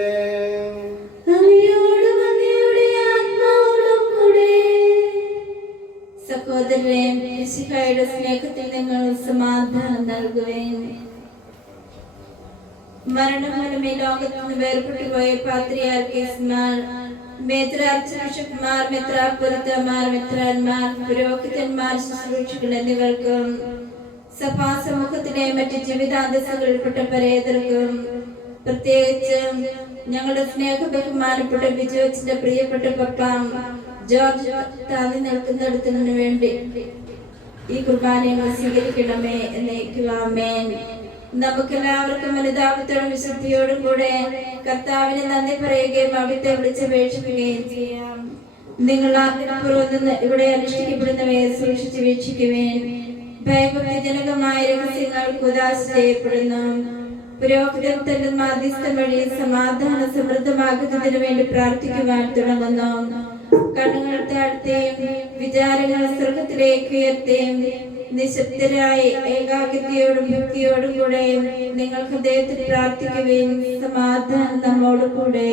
സഹോദരരെ, മിശിഹായുടെ സ്നേഹത്തിൽ നിങ്ങൾ സമാധാനം നൽകുവേൻ. മരണമൂലം ഈ ലോകത്ത് നിന്ന് വേർപെട്ടു പോയ പാത്രിയാർക്കീസ്മാർ, മേത്രാർച്ചബിഷപ്പുമാർ, മെത്രാപ്പൊലീത്തമാർ, മെത്രാന്മാർ, പുരോഹിതന്മാർ, ശുശ്രൂഷകൾ എന്നിവർക്കും സഭാസമൂഹത്തിലെ മറ്റ് ജീവിതാന്തസ്സുകളിൽപ്പെട്ട പരേതർക്കും, പ്രത്യേകിച്ച് ഞങ്ങളുടെ സ്നേഹ ബഹുമാനപ്പെട്ട ബിജോച്ചിന്റെ പ്രിയപ്പെട്ട പപ്പ ജോർജ് താന്നി നിൽക്കുന്നിടത്തിന് വേണ്ടി ഈ കുർബാനയെ സ്വീകരിക്കണമേ എന്നേക്കും. ആമേൻ. നമുക്കെല്ലാവർക്കും അനുതാപത്തോടും വിശുദ്ധിയോടും കൂടെ കർത്താവിന് നന്ദി പറയുകയും അവിടുത്തെ വിളിച്ചപേക്ഷിക്കുകയും ചെയ്യാം. നിങ്ങൾ ആഗ്രഹപൂർവ്വം ഇവിടെ അനുഷ്ഠിക്കപ്പെടുന്നവയെ സൂക്ഷിച്ച് വീക്ഷിക്കുവേൻ. ഭയഭക്തിജനകമായ രഹസ്യങ്ങൾ ഉദാശ ചെയ്യപ്പെടുന്നു. പുരോഹിതൻ തന്റെ മാധ്യസ്ഥം വഴി സമാധാനം സമൃദ്ധമാക്കുന്നതിന് വേണ്ടി പ്രാർത്ഥിക്കുവാൻ തുടങ്ങുന്നു. കണ്ണുകൾ താഴ്ത്തിയും വിചാരങ്ങൾ സ്വർഗത്തിലേക്ക് ഉയർത്തിയും നിശബ്ദരായി ഏകാഗ്രതയോടും ഭക്തിയോടും കൂടെ നിങ്ങൾ ഹൃദയത്തിൽ പ്രാർത്ഥിക്കുകയും സമാധാനം നമ്മോട് കൂടെ.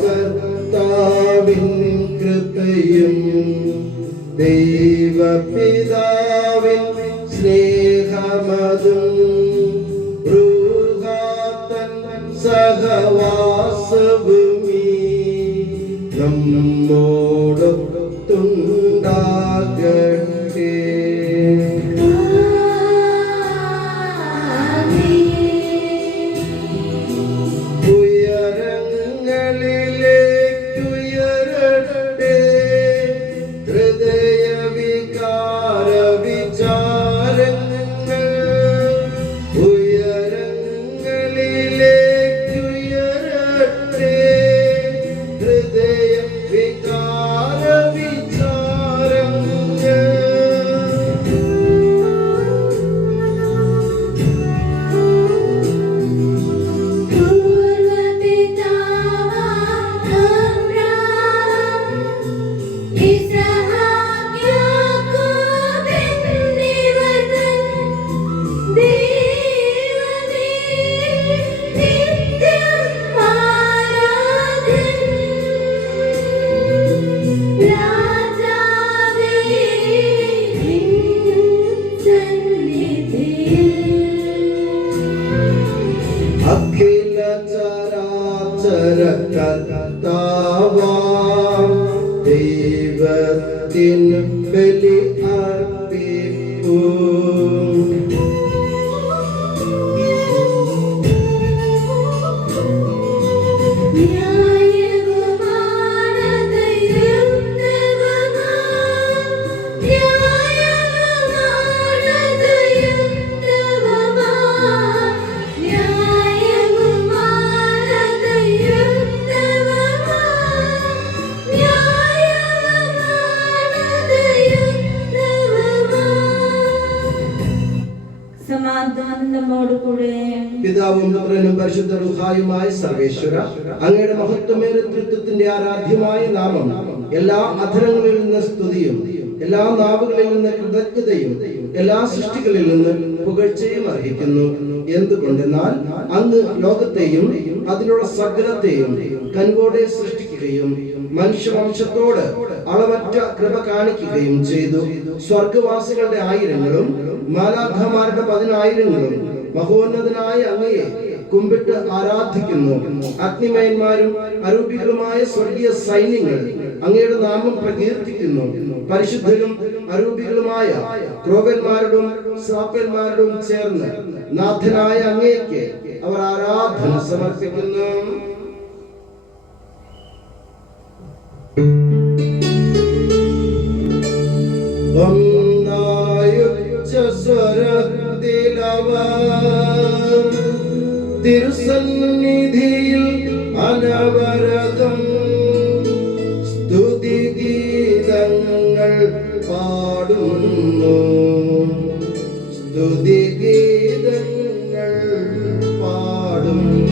കർത്താവിൻ കൃപയും ദൈവപിതാവിൻ സ്നേഹമതും സഹവാസഭൂമി നമ്മോടൊത്തുണ്ടാകട്ടെ. ഉയരങ്ങളിലേക്കുയരട്ടെ ഹൃദയവികാര പിതാവും പുത്രനും പരിശുദ്ധ റൂഹായുമായ സർവേശ്വര, അങ്ങയുടെ മഹത്വമേറിയ തൃത്വത്തിന്റെ ആരാധ്യമായ നാമം എല്ലാ അധരങ്ങളിൽ നിന്ന് സ്തുതിയും എല്ലാ നാവുകളിൽ നിന്ന് കൃതജ്ഞതയും എല്ലാ സൃഷ്ടികളിൽ നിന്ന് പുകഴ്ചയും അർഹിക്കുന്നു. എന്തുകൊണ്ടെന്നാൽ അങ്ങ് ലോകത്തെയും അതിലുള്ള സകലത്തെയും കനിവോടെ സൃഷ്ടിക്കുകയും മനുഷ്യവംശത്തോട് അളവറ്റ കൃപ കാണിക്കുകയും ചെയ്തു. സ്വർഗവാസികളുടെ ആയിരങ്ങളും മാലാഖമാരുടെ 10,000ങ്ങളും മഹോന്നതനായ അങ്ങയെ കുമ്പിട്ട് ആരാധിക്കുന്നു. അഗ്നിമയന്മാരും അരൂപികളുമായ സ്വർഗീയ സൈന്യങ്ങൾ അങ്ങയുടെ നാമം പ്രകീർത്തിക്കുന്നു. പരിശുദ്ധരും അരൂപികളുമായ ക്രോവന്മാരോടും സാപ്പന്മാരോടും ചേർന്ന് നാഥനായ അങ്ങേക്ക് അവർ ആരാധന സമർപ്പിക്കുന്നു. തിരുസന്നിധിയിൽ അനവരതം സ്തുതിഗീതങ്ങൾ പാടുന്നു. സ്തുതിഗീതങ്ങൾ പാടുന്നു.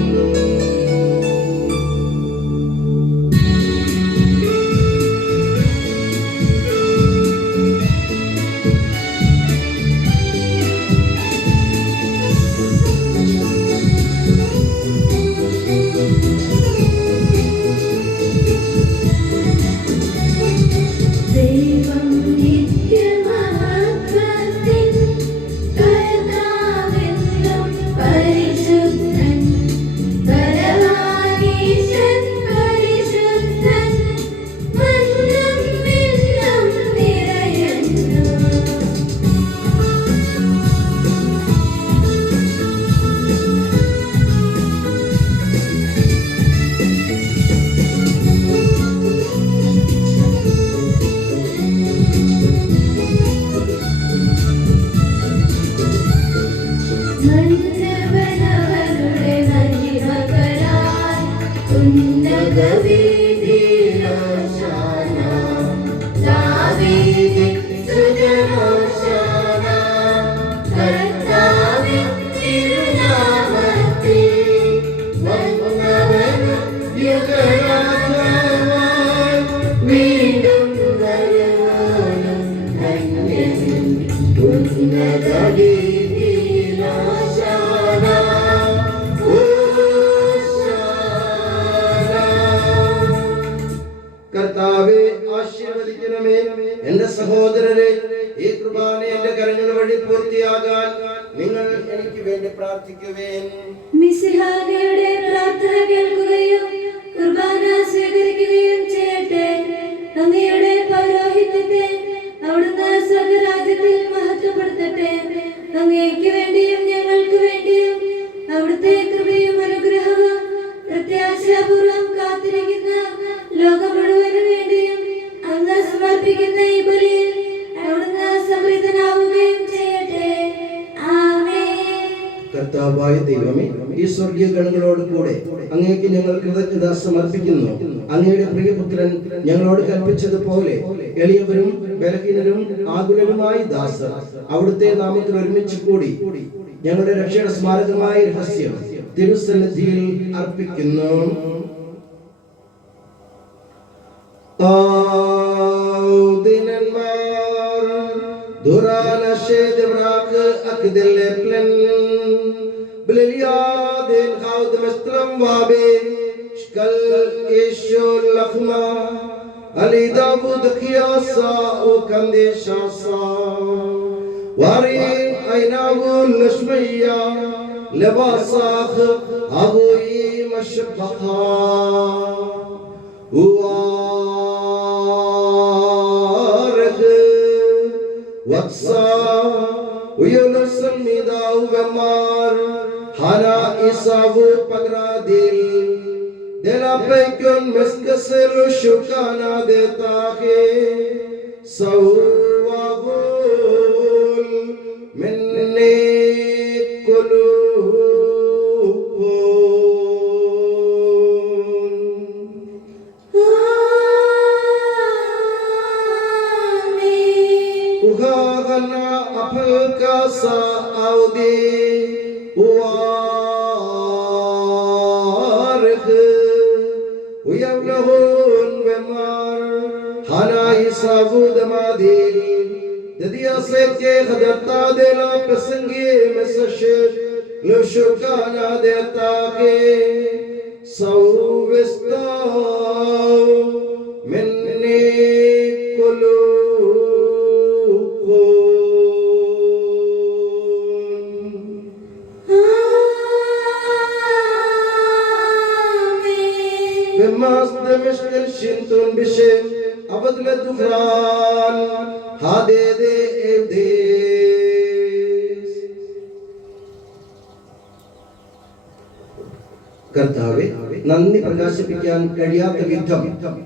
കർത്താവേ, ആശീർവദിക്കണമേ. എന്റെ സഹോദരരെ, ഈ കുർബാന എന്റെ കരങ്ങൾ വഴി പൂർത്തിയാകാൻ നിങ്ങൾ എനിക്ക് വേണ്ടി പ്രാർത്ഥിക്കുവേൻ. മിശിഹായുടെ പ്രാർത്ഥന കേൾക്കുകയും കുർബാന സ്വീകരിക്കുകയും ചെയ്യട്ടെ. അങ്ങയുടെ പൗരോഹിത്യത്തെ അവിടുന്ന് സ്വർഗ്ഗരാജ്യത്തിൽ മഹത്വപ്പെടുത്തട്ടെ. അങ്ങേക്ക് വേണ്ടിയും ഞങ്ങൾക്ക് വേണ്ടിയും അവിടുത്തെ കൃപയും അനുഗ്രഹവും പ്രത്യാശാപൂർവം കാത്തിരിക്കുന്ന ലോകം മുഴുവന് വേണ്ടിയും അങ്ങ് സമർപ്പിക്കുന്ന ഈ ബലിയിൽ അവിടുന്ന് സംപ്രീതനാവുകയും ചെയ്യട്ടെ. ആമേൻ. കർത്താവായ ദൈവമേ, ഈ സ്വർഗീയ ഗണങ്ങളോട് കൂടെ അങ്ങേക്ക് ഞങ്ങൾ കൃതജ്ഞത സമർപ്പിക്കുന്നു. അങ്ങയുടെ പ്രിയപുത്രൻ ഞങ്ങളോട് കൽപ്പിച്ചതുപോലെ എളിയവരും ബലഹീനരും ആകുലരുമായി ദാസർ അവിടുത്തെ നാമത്തിൽ ഒരുമിച്ച് കൂടി ഞങ്ങളുടെ രക്ഷയുടെ സ്മാരകമായ രഹസ്യം തിരുസന്നിധിയിൽ അർപ്പിക്കുന്നു. Ali Davud Khiyasa o Kandeshasa Wari Ainavu Lashmiya Levasakh Agui Mashbakha Uarg Waksa Uyulusal Midau Gamar Hana Isavu Pagradil Dela Pekun Meskaselu Shukana de Tahe Sawagul Minne Kulu Uhagana Apalka Sa Audi Uarh Uyavlahun Vemar Hana Isavu Damadil Dadia Seke Hadata de la Pesangi Mesashir Lushukana de Take Sauvesta Minni Kulu Bemas Demishkel Shintun Bishem Abadla Dufran Hade de Evdes Kartave നന്ദി പ്രകാശിപ്പിക്കാൻ കഴിയാത്ത വിധം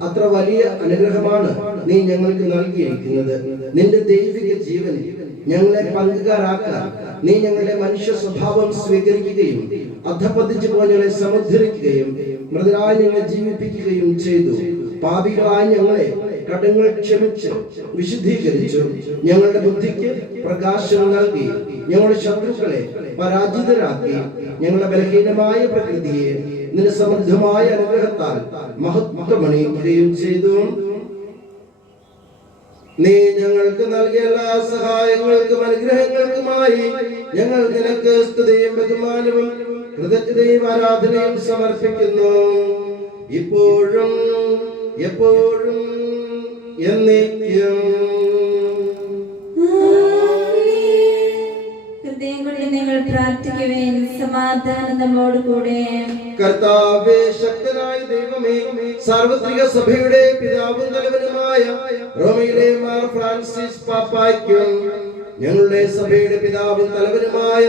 അത്ര വലിയ അനുഗ്രഹമാണ് നീ ഞങ്ങൾക്ക് നൽകിയിരിക്കുന്നത്. നിന്റെ ദൈവിക ജീവനിൽ ഞങ്ങളെ പങ്കുകാരാക്കാൻ നീ ഞങ്ങളുടെ മനുഷ്യ സ്വഭാവം സ്വീകരിക്കുകയും അധപതിച്ചു പോയ ഞങ്ങളെ സമുദ്ധരിക്കുകയും മൃതരായി ഞങ്ങളെ ജീവിപ്പിക്കുകയും ചെയ്തു. പാപികളായ ഞങ്ങളെ കടങ്ങൾ ക്ഷമിച്ച് വിശുദ്ധീകരിച്ചു. ഞങ്ങളുടെ ബുദ്ധിക്ക് പ്രകാശം നൽകി. ഞങ്ങളുടെ ശത്രുക്കളെ പരാജിതരാക്കി. ഞങ്ങളുടെ ബലഹീനമായ പ്രകൃതിയെ നിന്റെ സമൃദ്ധമായ അനുഗ്രഹത്താൽ മഹത്വമണിയിക്കുകയും ചെയ്തു. നീ ഞങ്ങൾക്ക് നൽകിയ എല്ലാ സഹായങ്ങൾക്കും അനുഗ്രഹങ്ങൾക്കുമായി ഞങ്ങൾ നിനക്ക് സ്തുതിയും ബഹുമാനവും കൃതജ്ഞതയും ആരാധനയും സമർപ്പിക്കുന്നു. ഇപ്പോഴും എപ്പോഴും എന്നേക്കും. ഹൃദയം കൊണ്ട് നിങ്ങൾ പ്രാർത്ഥിക്കുവേൻ. സമാധാനം നമ്മോട് കൂടെ. കർത്താവേ, ശക്തനായ ദൈവമേ, സാർവത്രിക സഭയുടെ പിതാവും തലവനുമായ റോമയിലെ മാർ ഫ്രാൻസിസ് പാപ്പായ്ക്കും ഞങ്ങളുടെ സഭയുടെ പിതാവും തലവനുമായ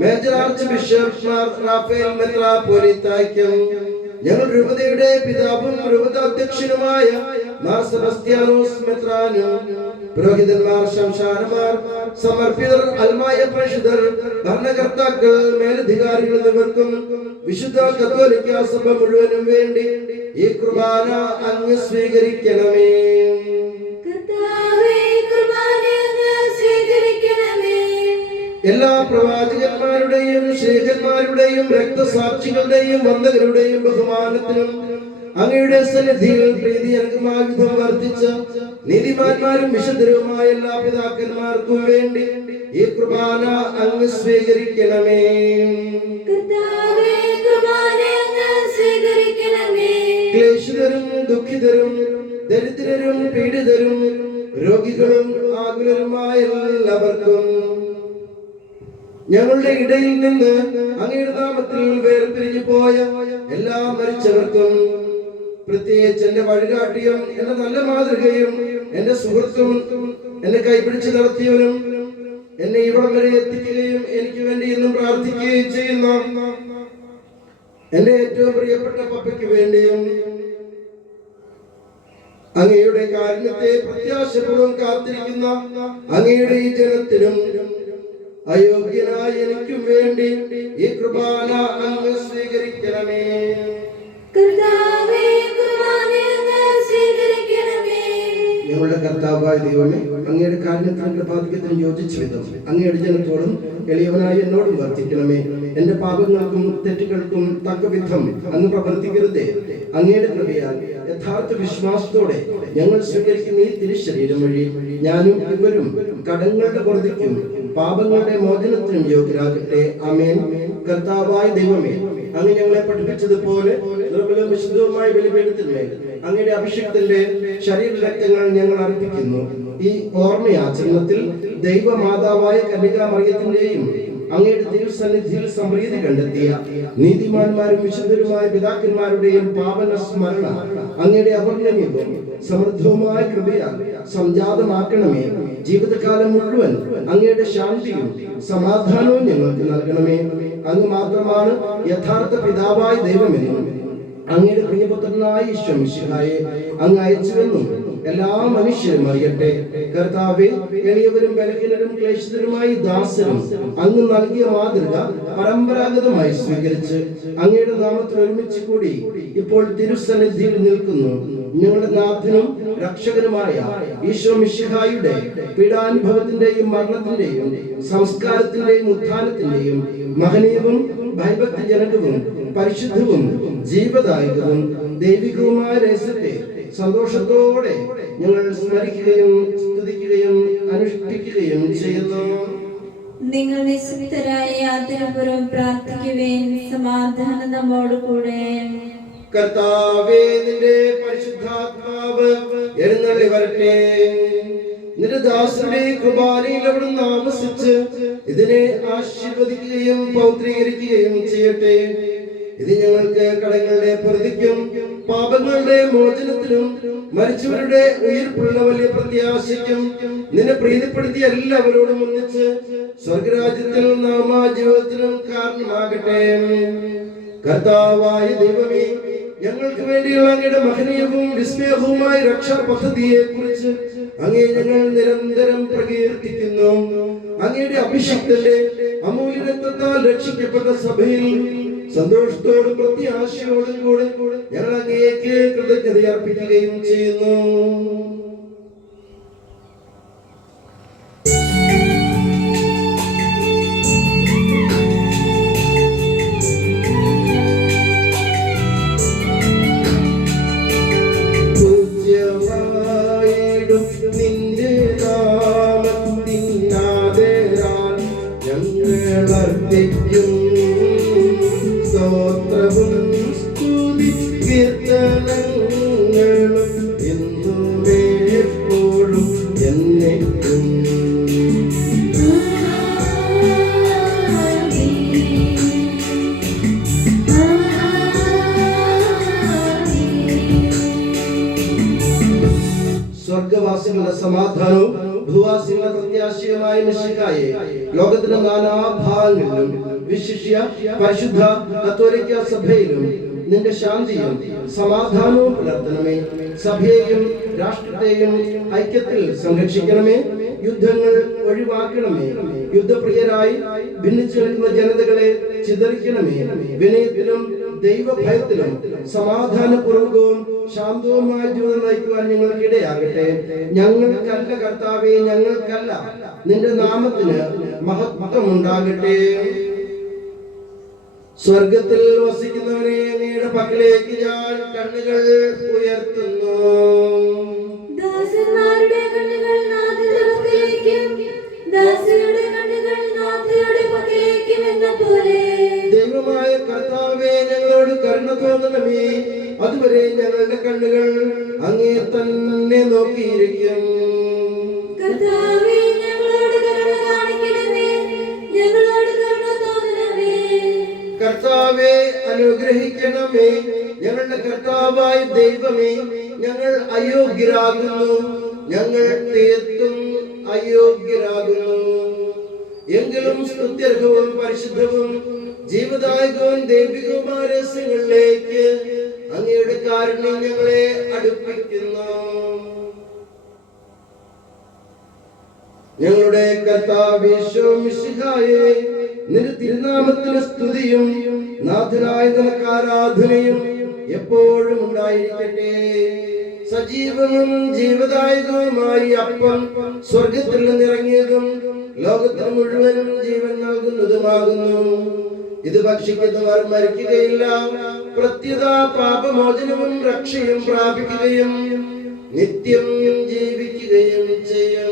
major archbishop Mar Raphael മെത്രാപ്പോലീത്തായ്ക്കും ഞങ്ങൾ രൂപതയുടെ പിതാവും രൂപത അധ്യക്ഷനുമായ മാർ സെബസ്ത്യാനോസ് മെത്രാനും പുരോഹിതന്മാർ, ശംശാനമാർ, സമർപ്പിതർ, അൽമായ പ്രേക്ഷിതർ, ഭരണകർത്താക്കൾ, മേലധികാരികൾ എന്നിവർക്കും വിശുദ്ധ കത്തോലിക്ക സഭ മുഴുവനും വേണ്ടി ഈ കുർബാന അങ്ങ് സ്വീകരിക്കണമേ. എല്ലാ പ്രവാചകന്മാരുടെയും ശ്രീകന്മാരുടെയും രക്തസാക്ഷികളുടെയും വന്ദകരുടെയും ബഹുമാനത്തിനും അങ്ങയുടെ സന്നിധിയിൽ പ്രീതിജനകമായ വിധം വർദ്ധിച്ച നീതിമാന്മാരും വിശുദ്ധരുമായ എല്ലാ പിതാക്കന്മാർക്കും വേണ്ടി ഈ കുർബാന അങ്ങ് സ്വീകരിക്കണമേ. ക്ലേശിതരും ദുഃഖിതരും ദരിദ്രരും പീഡിതരും രോഗികളും ആകുലരുമായ എല്ലാവർക്കും ഞങ്ങളുടെ ഇടയിൽ നിന്ന് അങ്ങയുടെ നാമത്തിൽ വേർപിരിഞ്ഞു പോയ എല്ലാ മരിച്ചവർക്കും, പ്രത്യേകിച്ച് എന്റെ വഴികാട്ടിയും എന്റെ നല്ല മാതൃകയും എന്റെ സുഹൃത്തും എന്നെ കൈപിടിച്ച് നടത്തിയവനും എന്നെ ഇവിടം വരെ എത്തിക്കുകയും എനിക്ക് വേണ്ടി എന്നും പ്രാർത്ഥിക്കുകയും ചെയ്യുന്ന എന്റെ ഏറ്റവും പ്രിയപ്പെട്ട പപ്പയ്ക്ക് വേണ്ടിയും അങ്ങയുടെ കാരുണ്യത്തെ പ്രത്യാശപൂർവ്വം കാത്തിരിക്കുന്ന അങ്ങയുടെ ഈ ജനത്തിനും അയോഗ്യനായ എനിക്കും വേണ്ടി ഈ കുർബാന അങ്ങ് സ്വീകരിക്കണമേ. ഞങ്ങളുടെ കർത്താവായ ദൈവമേ, അങ്ങയുടെ കാരുണ്യത്തിനും കൃപാധിക്യത്തിനും യോജിച്ച വിധം അങ്ങയുടെ ജനത്തോടും എളിയവനായി എന്നോടും വർദ്ധിക്കണമേ. എന്റെ പാപങ്ങൾക്കും തെറ്റുകൾക്കും തക്കവിധം അങ്ങ് പ്രവർത്തിക്കരുതേ. അങ്ങയുടെ കൃപയാൽ യഥാർത്ഥ വിശ്വാസത്തോടെ ഞങ്ങൾ സ്വീകരിക്കുന്ന ഈ തിരുശരീരം വഴി ഞാനും ഇവരും കടങ്ങളുടെ പൊറുതിക്കും പാപങ്ങളുടെ മോചനത്തിനും യോഗ്യരാകട്ടെ. ആമേൻ. കർത്താവായ ദൈവമേ, അങ്ങ് ഞങ്ങളെ പഠിപ്പിച്ചതുപോലെ നിർമ്മലവും വിശുദ്ധവുമായ ബലിപീഠത്തിന്മേൽ അങ്ങയുടെ അഭിഷേകത്തിന്റെ ശരീര രക്തങ്ങൾ ഞങ്ങൾ അർപ്പിക്കുന്നു. ഈ ഓർമ്മയാചരണത്തിൽ ദൈവമാതാവായ കന്യകാമറിയത്തിന്റെയും അങ്ങയുടെ തിരുസന്നിധിയിൽ സമൃദ്ധി കണ്ടെത്തിയ നീതിമാന്മാരും വിശുദ്ധരുമായ പിതാക്കന്മാരുടെയും പാവന സ്മരണ അങ്ങയുടെ അവർണ്ണനീയവും സമൃദ്ധവുമായ കൃപയാൽ സംജാതമാക്കണമേ. ജീവിതകാലം മുഴുവൻ അങ്ങയുടെ ശാന്തിയും സമാധാനവും ഞങ്ങൾക്ക് നൽകണമേ. അങ്ങ് മാത്രമാണ് യഥാർത്ഥ പിതാവായ ദൈവമെന്നും അങ്ങയുടെ പ്രിയപുത്രനായ ഈശോ മിശിഹായെ അങ്ങ് അയച്ചുവെന്നും എല്ലാ മനുഷ്യരും അറിയട്ടെ. കർത്താവേ, എളിയവരും ബലഹീനരും ക്ലേശിതരുമായി ദാസരും അങ്ങ് നൽകിയ മാതൃക പരമ്പരാഗതമായി സ്വീകരിച്ച് അങ്ങയുടെ നാമത്തിൽ ഒരുമിച്ച് കൂടി ഇപ്പോൾ തിരുസന്നിധിയിൽ നിൽക്കുന്നു. ഞങ്ങളുടെ നാഥനും രക്ഷകനുമായ ഈശോ മിശിഹായുടെ പീഡാനുഭവത്തിന്റെയും മരണത്തിന്റെയും സംസ്കാരത്തിന്റെയും ഉത്ഥാനത്തിന്റെയും മഹനീയവും ഭയഭക്തിജനകവും പരിശുദ്ധവും ജീവദായകവും ദൈവികവുമായ രഹസ്യത്തെ സന്തോഷത്തോടെ ഞങ്ങൾ സ്മരിക്കുകയും സ്തുതിക്കുകയും അനുഷ്ഠിക്കുകയും ചെയ്യുന്നു. നിങ്ങൾ നിശബ്ദരായി ആദരപൂർവ്വം പ്രാർത്ഥിക്കുവേൻ. സമാധാനം നമ്മോട് കൂടെ. കർത്താവേ, നിന്റെ പരിശുദ്ധാത്മാവ് എഴുന്നള്ളി വരട്ടെ. നിന്റെ ദാസരുടെ കുർബാനയിൽ അവിടുന്ന് ആവസിച്ച് ഇതിനെ ആശീർവദിക്കുകയും പൗത്രീകരിക്കുകയും ചെയ്യട്ടെ. ഇത് ഞങ്ങൾക്ക് കടങ്ങളുടെ പ്രതിക്കും പാപങ്ങളുടെ മോചനത്തിനും മരിച്ചവരുടെ ഉയിർപ്പുള്ള വലിയ പ്രത്യാശയ്ക്കും നിന്നെ പ്രീതിപ്പെടുത്തിയ എല്ലാവരോടും ഒന്നിച്ച് സ്വർഗരാജ്യത്തിൽ നാമാജീവിതത്തിനും കാരണമാകട്ടെ. കർത്താവായ ദൈവമേ, ഞങ്ങൾക്ക് വേണ്ടിയുള്ള അങ്ങയുടെ മഹനീയവും വിസ്മയവുമായ രക്ഷാ പദ്ധതിയെ കുറിച്ച് അങ്ങേ ഞങ്ങൾ നിരന്തരം പ്രകീർത്തിക്കുന്നു. അങ്ങയുടെ അഭിഷിക്തന്റെ അമൂല്യ രക്തത്താൽ രക്ഷിക്കപ്പെട്ട സഭയിൽ സന്തോഷത്തോടും പ്രത്യാശയോടും കൂടെ ഞങ്ങൾ അങ്ങേക്ക് കൃതജ്ഞത അർപ്പിക്കുകയും ചെയ്യുന്നു. നിന്റെ നാമത്തിനാദരാൽ ഞങ്ങൾ അർപ്പിക്കും സ്തോത്രവും സ്തുതി കീർത്തനങ്ങളും എന്നും എപ്പോഴും എന്നേക്കും. സ്വർഗവാസികളുടെ സമാധാനവും ഭൂവാസികളുടെ പ്രത്യാശയുമായ മിശിഹായെ ലോകത്തിന്റെ നാനാഭാഗങ്ങളിലും വിശിഷ്യ പരിശുദ്ധ കത്തോലിക്ക സഭയിലും നിന്റെ ശാന്തിയും സമാധാനവും പുലർത്തണമേ. സഭയെയും രാഷ്ട്രത്തെയും ഐക്യത്തിൽ സംരക്ഷിക്കണമേ. യുദ്ധങ്ങൾ ഒഴിവാക്കണമേ. യുദ്ധപ്രിയരായി ഭിന്നിച്ചു നിൽക്കുന്ന ജനതകളെ ചിതറിക്കണമേ. വിനയത്തിലും ദൈവഭയത്തിലും സമാധാനപൂർവകവും ശാന്തവുമായ ജീവിതം നയിക്കുവാൻ ഞങ്ങൾക്ക് ഇടയാകട്ടെ. ഞങ്ങൾക്കല്ല കർത്താവേ, ഞങ്ങൾക്കല്ല, നിന്റെ നാമത്തിന് മഹത്വം ഉണ്ടാകട്ടെ. സ്വർഗത്തിൽ വസിക്കുന്നവനെ അങ്ങയുടെ പക്കലേക്ക് ഞാൻ കണ്ണുകൾ ഉയർത്തുന്നു. ദാസന്മാരുടെ കണ്ണുകൾ നാഥന്റെ പക്കലേക്കും ദാസിയുടെ കണ്ണുകൾ നാഥയുടെ പക്കലേക്കും എന്ന പോലെ ദൈവമായ കർത്താവേ, ഞങ്ങളോട് കരുണ തോന്നണമേ. അതുവരെ ഞങ്ങളുടെ കണ്ണുകൾ അങ്ങേ തന്നെ നോക്കിയിരിക്കും. കർത്താവേ, ഞങ്ങളോട് കരുണ കാണിക്കണമേ. ഞങ്ങളോട് കരുണ തോന്നണമേ. കർത്താവേ, അനുഗ്രഹിക്കണമേ. ഞങ്ങളുടെ കർത്താവായ ദൈവമേ, ഞങ്ങൾ അയോഗ്യരാകുന്നു. ഞങ്ങൾ തീർത്തും അയോഗ്യരാകുന്നു. എങ്കിലും സ്തുത്യർഹവും പരിശുദ്ധവും ജീവദായകവും ദൈവികവുമായ രഹസ്യങ്ങളിലേക്ക് അങ്ങയുടെ കാരുണ്യം ഞങ്ങളെ അടുപ്പിക്കുന്നു. ഞങ്ങളുടെ കർത്താവ് യേശു മിശിഹായേ, നിന്റെ തിരുനാമത്തിന് സ്തുതിയും നാഥനായ നിനക്ക് ആരാധനയും എപ്പോഴും ഉണ്ടായിരിക്കട്ടെ. സജീവവും ജീവദായകവുമായി അപ്പം സ്വർഗത്തിൽ നിന്നിറങ്ങിയതും ലോകത്തിന് മുഴുവനും ജീവൻ നൽകുന്നതുമാകുന്നു. ഇത് ഭക്ഷിക്കുന്നവർ മരിക്കുകയില്ല, പ്രത്യുത പാപമോചനവും രക്ഷയും പ്രാപിക്കുകയും നിത്യം ജീവിക്കുകയും ചെയ്യും.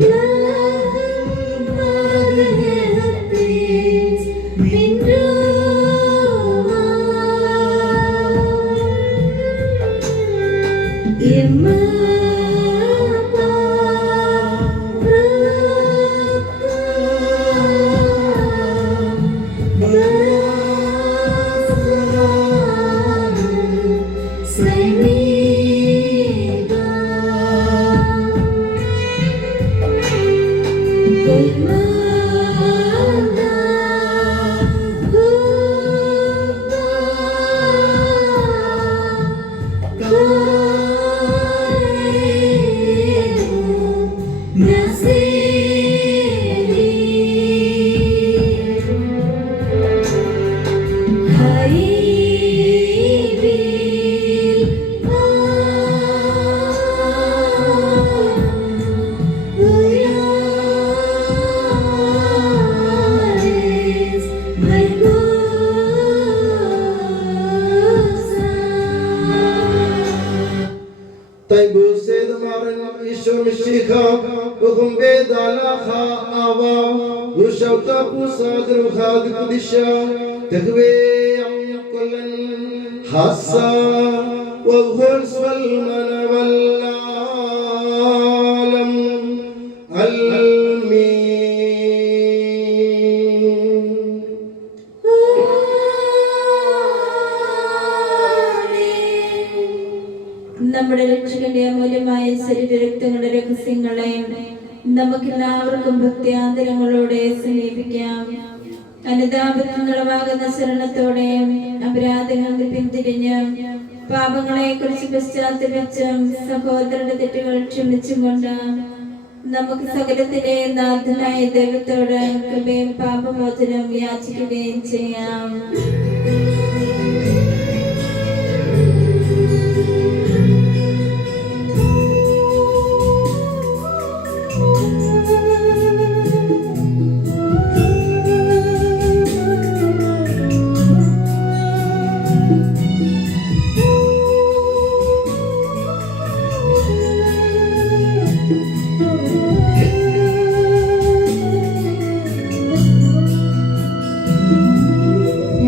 La شوطة صادر وخاد قدشة تغوي أم كلن حصا والغرس والمن والعالم المين. നമ്മുടെ രക്ഷകന്റെ അമൂല്യമായ ശരീരരക്തങ്ങളുടെ രഹസ്യങ്ങളെ നമുക്കെല്ലാവർക്കും ഭക്തിയാന്തരങ്ങളോടെ സമീപിക്കാം. അനുതാപത്തിനുളവാകുന്ന ശരണത്തോടെ അപരാധങ്ങളിൽ പിന്തിരിഞ്ഞ് പാപങ്ങളെ കുറിച്ച് പശ്ചാത്തപിച്ചും സഹോദരന്റെ തെറ്റുകൾ ക്ഷമിച്ചും കൊണ്ട് നമുക്ക് സകലത്തിലെ നാഥനായ ദൈവത്തോട് കൃപയും പാപമോചനം യാചിക്കുകയും ചെയ്യാം.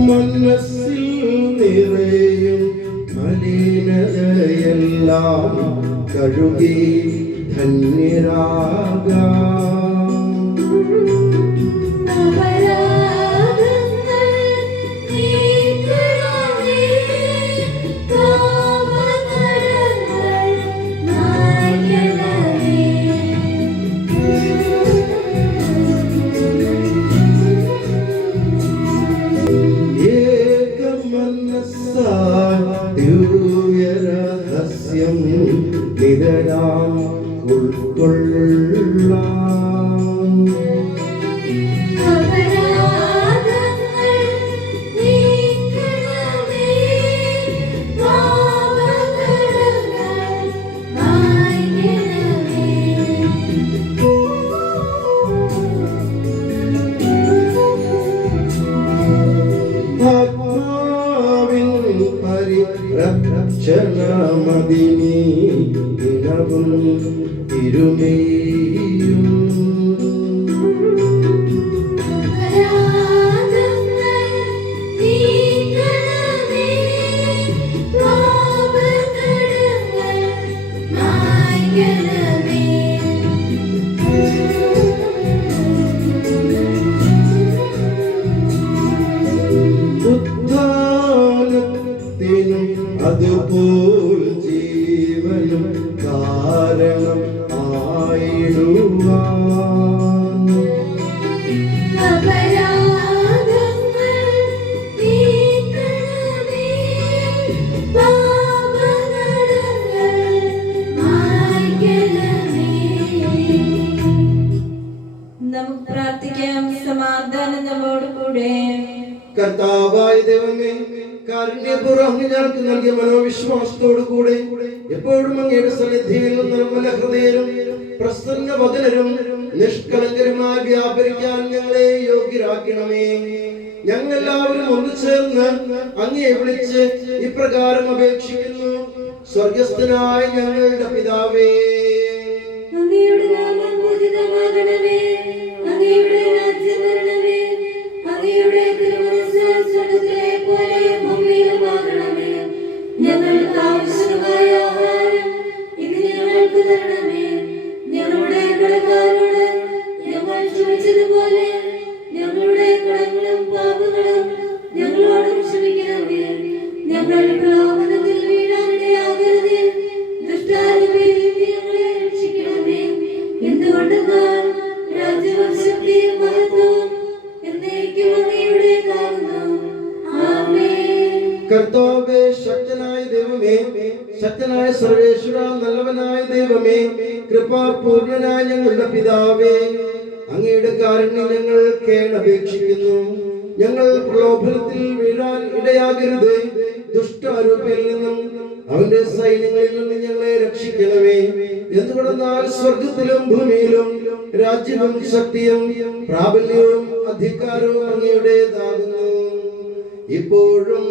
മനസ്സിൽ നിറയും മലിനതയെല്ലാം കഴുകി ധന്യരാകാം. ദിവ്യരഹസ്യം നിരരാം ഉൾക്കൊള്ളാം. പരിരക്ഷണമതിനി ദിനവും തിരുമേയും അതുപോൽ ജീവനും കാരണം ആയിടുവാൻ. നമുക്ക് പ്രാർത്ഥിക്കാം. സമാധാനം നമ്മോട് കൂടെ. കർത്താവായ ദൈവമേ, കാരുണ്യപൂർവ്വം ഞങ്ങൾക്ക് നൽകിയ മനോവിശ്വാസത്തോടു കൂടെ എപ്പോഴും അങ്ങയുടെ സന്നിധിയിൽ നിർമ്മല ഹൃദയരും പ്രസന്നവദനരും നിഷ്കളങ്കരുമായി വ്യാപരിക്കാൻ ഞങ്ങളെ യോഗ്യരാക്കണമേ. ഞങ്ങൾ എല്ലാവരും ഒന്നു ചേർന്ന് അങ്ങയെ വിളിച്ച് ഇപ്രകാരം അപേക്ഷിക്കുന്നു. സ്വർഗസ്ഥനായ ഞങ്ങളുടെ പിതാവേ, അങ്ങയുടെ നാമം പൂജിതമാകണമേ. അങ്ങയുടെ രാജ്യം വരണമേ. അങ്ങയുടെ തിരുമനസ്സ് സ്വർഗ്ഗത്തിലെ പോലെ ഭൂമിയിലുമാകണമേ. ഞങ്ങൾക്ക് ആവശ്യമായ ആഹാരം ഇന്ന് ഞങ്ങൾക്ക് തരണമേ. ഞങ്ങളുടെ കടക്കാരോട് ഞങ്ങൾ ക്ഷമിച്ചതുപോലെ ഞങ്ങളുടെ കടങ്ങളും പാപങ്ങളും ഞങ്ങളോടും ക്ഷമിക്കണമേ. ഞങ്ങൾ പ്രലോഭനത്തിൽ വീഴാനിടയാകരുതേ. ദുഷ്ടാരൂപിയിൽ ഞങ്ങളെ രക്ഷിക്കണമേ. എന്തുകൊണ്ടെന്നാൽ രാജ്യവും ശക്തിയും മഹത്വവും എന്നേക്കും അങ്ങയുടേതാകുന്നു. ആമേൻ. കർത്താവേ, ശക്തനായ ദൈവമേ, ശക്തനായ സർവേശ്വര, നല്ലവനായ ദൈവമേ, കൃപാപൂർണനായ ഞങ്ങളുടെ പിതാവേ, അങ്ങയുടെ കാരുണ്യം ഞങ്ങൾ കേണപേക്ഷിക്കുന്നു. ഞങ്ങൾ പ്രലോഭനത്തിൽ വീഴാൻ ഇടയാകരുത്. ദുഷ്ടാരൂപിയിൽ നിന്നും അവന്റെ സൈന്യങ്ങളിൽ നിന്ന് ഞങ്ങളെ രക്ഷിക്കണമേ. എന്തുകൊണ്ടെന്നാൽ സ്വർഗത്തിലും ഭൂമിയിലും രാജ്യവും ശക്തിയും പ്രാബല്യവും അധികാരവും അങ്ങയുടേതാകുന്നു, ഇപ്പോഴും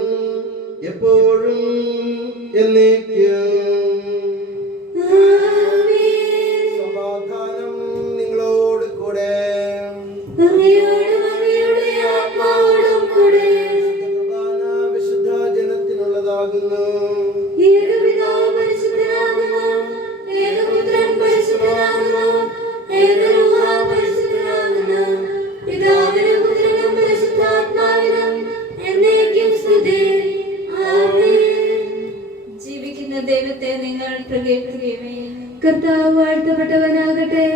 എപ്പോഴും എന്നേക്കും. സമാധാനം നിങ്ങളോട് കൂടെ. പ്രകീർത്തിക്കുമേ. കർത്താവ് വാഴ്ത്തപ്പെട്ടവനാകട്ടെ.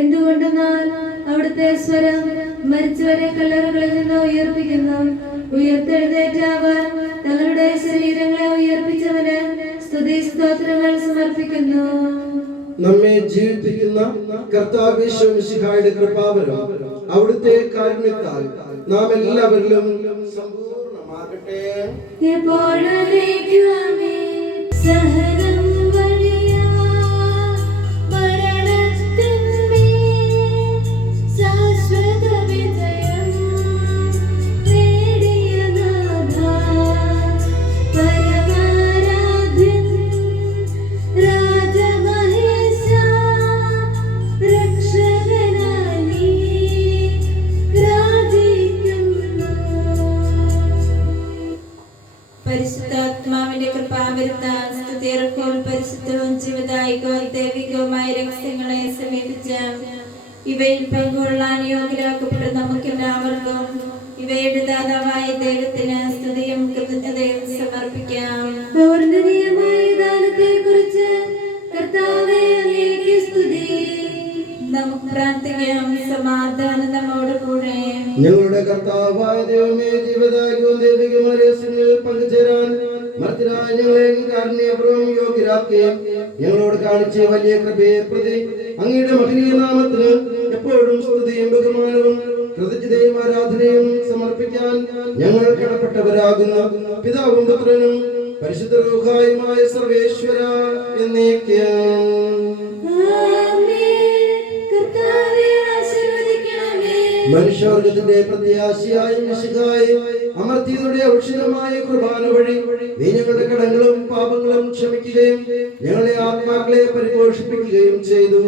എന്തുകൊണ്ടെന്നാൽ അവിടുത്തെ സ്വരം മരിച്ചവരെ കല്ലറകളിൽ നിന്ന് ഉയർപ്പിക്കുന്നു. ഉയർത്തെഴുന്നേറ്റ അവർ തങ്ങളുടെ ശരീരങ്ങളെ ഉയർപ്പിച്ചവന് സ്തുതി സ്തോത്രങ്ങൾ സമർപ്പിക്കുന്നു. നമ്മെ ജീവിപ്പിക്കുന്ന കർത്താവ് യേശു മിശിഹായുടെ കൃപാവരം അവിടുത്തെ കാരുണ്യത്താൽ നാം എല്ലാവരിലും സമ്പൂർണ്ണമാകട്ടെ. എപ്പോഴേക്കും ആമേൻ. സഹനം വഴിയാ മരണത്തിന്മേൽ ശാശ്വത വിജയം നേടിയ നാഥാ, പരമാരാധ്യൻ രാജമഹേശ, രക്ഷകനായി നീ രാജിക്കുന്നു. പരിശുദ്ധാത്മാവിന്റെ കൃപാവരുത്താൻ സ്തുതിയർക്കോൾ പരിശുദ്ധവും ജീവദായകവും ദൈവികവുമായ രഹസ്യങ്ങളെ സമീപിച്ച ഇവയിൽ പങ്കുകൊള്ളാൻ യോഗ്യരാക്കപ്പെട്ട നമുക്കെല്ലാവർക്കും ഇവയുടെ ദാതാവായ ദൈവത്തിന് സ്തുതിയും കൃതജ്ഞതയും സമർപ്പിക്കാം. പൂർണ്ണനീയമായ ദാനത്തെക്കുറിച്ച് കർത്താവേ അങ്ങേക്ക് സ്തുതി. നമുക്ക് പ്രാർത്ഥിക്കാം. സമാധാനം നമ്മോട് കൂടെ. ഞങ്ങളുടെ കർത്താവായ ദൈവമേ, ജീവദായകവും ദൈവികവുമായ രഹസ്യങ്ങളിൽ പങ്കുചേരാൻ മർത്യരായ ഞങ്ങളെ കാരുണ്യപൂർവ്വം യോഗ്യരാക്കുകയും ഞങ്ങളോട് കാണിച്ച വലിയ കൃപയെ പ്രതി അങ്ങയുടെ മഹനീയ നാമത്തിന് എപ്പോഴും സ്തുതിയും ബഹുമാനവും കൃതജ്ഞതയും ആരാധനയും സമർപ്പിക്കാൻ ഞങ്ങൾ കടപ്പെട്ടവരാകുന്ന പിതാവും പുത്രനും പരിശുദ്ധ റൂഹായുമായ സർവേശ്വര എന്നേക്കും. മനുഷ്യവർഗത്തിന്റെ പ്രത്യാശയായ മിശിഹായെ അമർത്യയുടെ ഔഷധമായ കുർബാന വഴി നീ ഞങ്ങളുടെ കടങ്ങളും പാപങ്ങളും ക്ഷമിക്കുകയും ഞങ്ങളെ ആത്മാക്കളെ പരിപോഷിപ്പിക്കുകയും ചെയ്തു.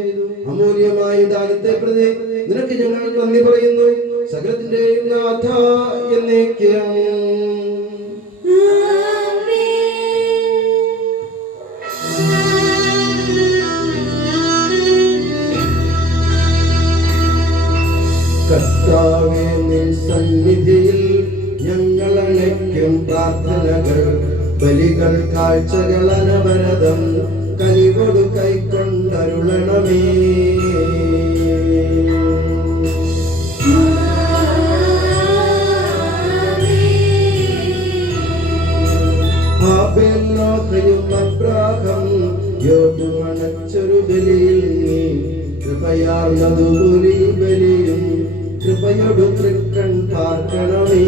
അമൂല്യമായ ദാനത്തെ പ്രതി നിനക്ക് ഞങ്ങൾ നന്ദി പറയുന്നു. സകലത്തിന്റെയും നാഥ എന്നേക്കും. കർത്താവേ, നിൻ സന്നിധിയിൽ ഞങ്ങൾ അണയ്ക്കും പ്രാർത്ഥനകൾ, ബലികൾ, കാഴ്ചകൾ അനവരതം കനിവോടു കൈക്കൊണ്ടരുളണമേ. ആബേൽ, നോഹയും അബ്രാഹം യോബും അണച്ചൊരു ബലിയിൽ നീ കൃപയാർന്നതുപോലെ ബലിയും കൃപയോടു തൃക്കൺ പാർക്കണമേ.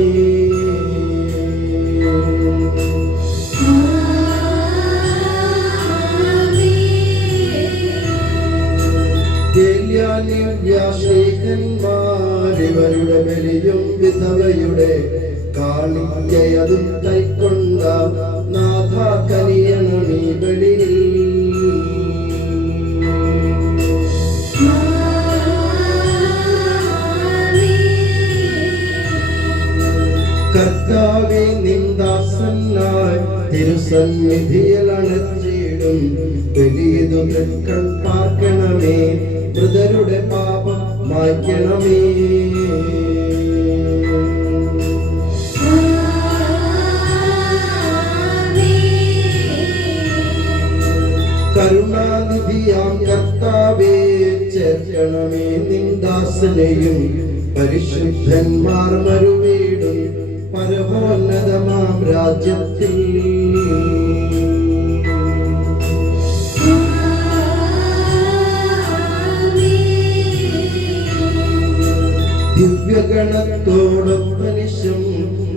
ഇവരുടെ ബലിയും വിധവയുടെ കാണിക്കയതും കൈക്കൊണ്ട നാഥ കനിയണമീ ബലിയിൽ. കർത്താവേ, നിന്ദാസനായി തിരുസന്നിധിയിൽ അണച്ചിടും ബലിയിതു തൃക്കൺ പാർക്കണമേ. മൃതരുടെ പാപം മായ്ക്കണമേ. കരുണാനിധിയാം കർത്താവേ, ചേർക്കണമേ നിന്ദാസനെയും പരിശുദ്ധന്മാർ മരുവീടും പരമോന്നതമാം രാജ്യത്തിൽ. ദിവ്യഗണത്തോടൊപ്പനിശം